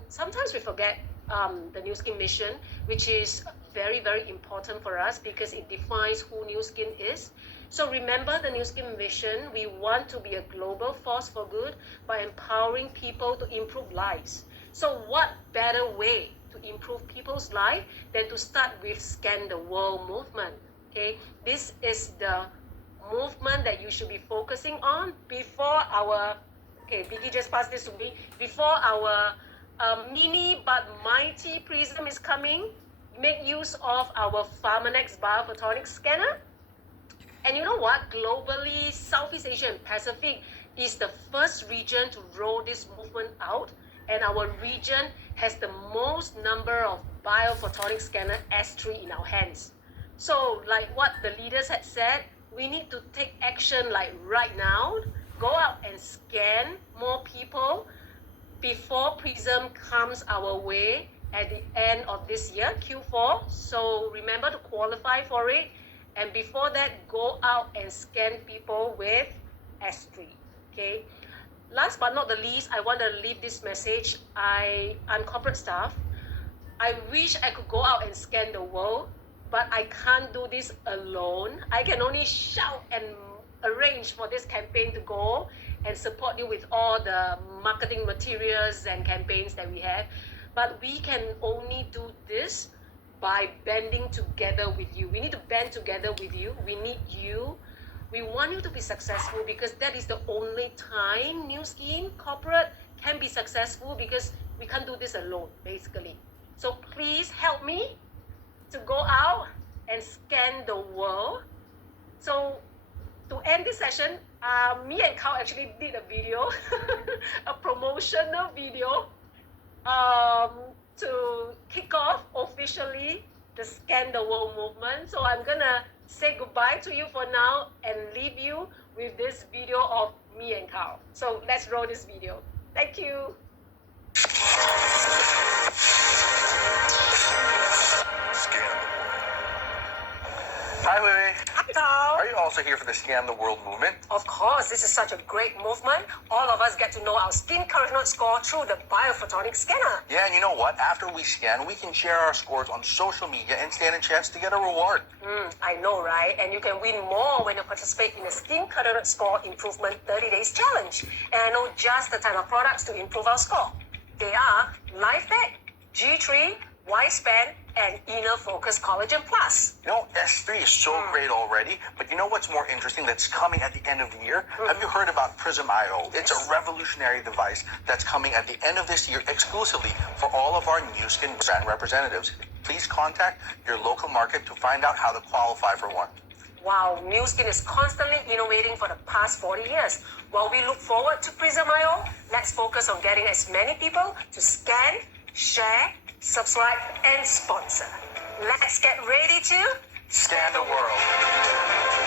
Sometimes we forget the New Skin mission, which is very important for us because it defines who New Skin is. So remember the New Skin mission. We want to be a global force for good by empowering people to improve lives. So what better way to improve people's life than to start with Scan the World movement? Okay, this is the movement that you should be focusing on before our, okay, Vicky just passed this to me, before our mini but mighty Prysm is coming. Make use of our Pharmanex biophotonic scanner. And you know what? Globally, Southeast Asia and Pacific is the first region to roll this movement out. And our region has the most number of biophotonic scanner S3 in our hands. So like what the leaders had said, we need to take action like right now. Go out and scan more people before Prysm comes our way at the end of this year, Q4. So remember to qualify for it. And before that, go out and scan people with S3. Okay. Last but not the least, I want to leave this message. I'm corporate staff. I wish I could go out and scan the world, but I can't do this alone. I can only shout and arrange for this campaign to go and support you with all the marketing materials and campaigns that we have. But we can only do this by bending together with you. We need to band together with you. We need you. We want you to be successful because that is the only time New Skin Corporate can be successful, because we can't do this alone, basically. So please help me to go out and scan the world. So to end this session, me and Carl actually did a video, a promotional video, to kick off officially the Scan the World movement. So I'm gonna say goodbye to you for now and leave you with this video of me and Carl. So let's roll this video. Thank you. Hi, Louie. Hi, Carl. Are you also here for the Scan the World movement? Of course, this is such a great movement. All of us get to know our skin carotenoid score through the biophotonic scanner. Yeah, and you know what? After we scan, we can share our scores on social media and stand a chance to get a reward. I know, right? And you can win more when you participate in the Skin Carotenoid Score Improvement 30 Days Challenge. And I know just the type of products to improve our score. They are LifeTech, G3, Y-Span, and Inner Focus Collagen Plus. You know, S3 is so great already, but you know what's more interesting that's coming at the end of the year? Have you heard about Prysm IO? It's a revolutionary device that's coming at the end of this year exclusively for all of our New Skin brand representatives. Please contact your local market to find out how to qualify for one. Wow, New Skin is constantly innovating for the past 40 years. While we look forward to Prysm IO, let's focus on getting as many people to scan, share, subscribe, and sponsor. Let's get ready to Scan the world.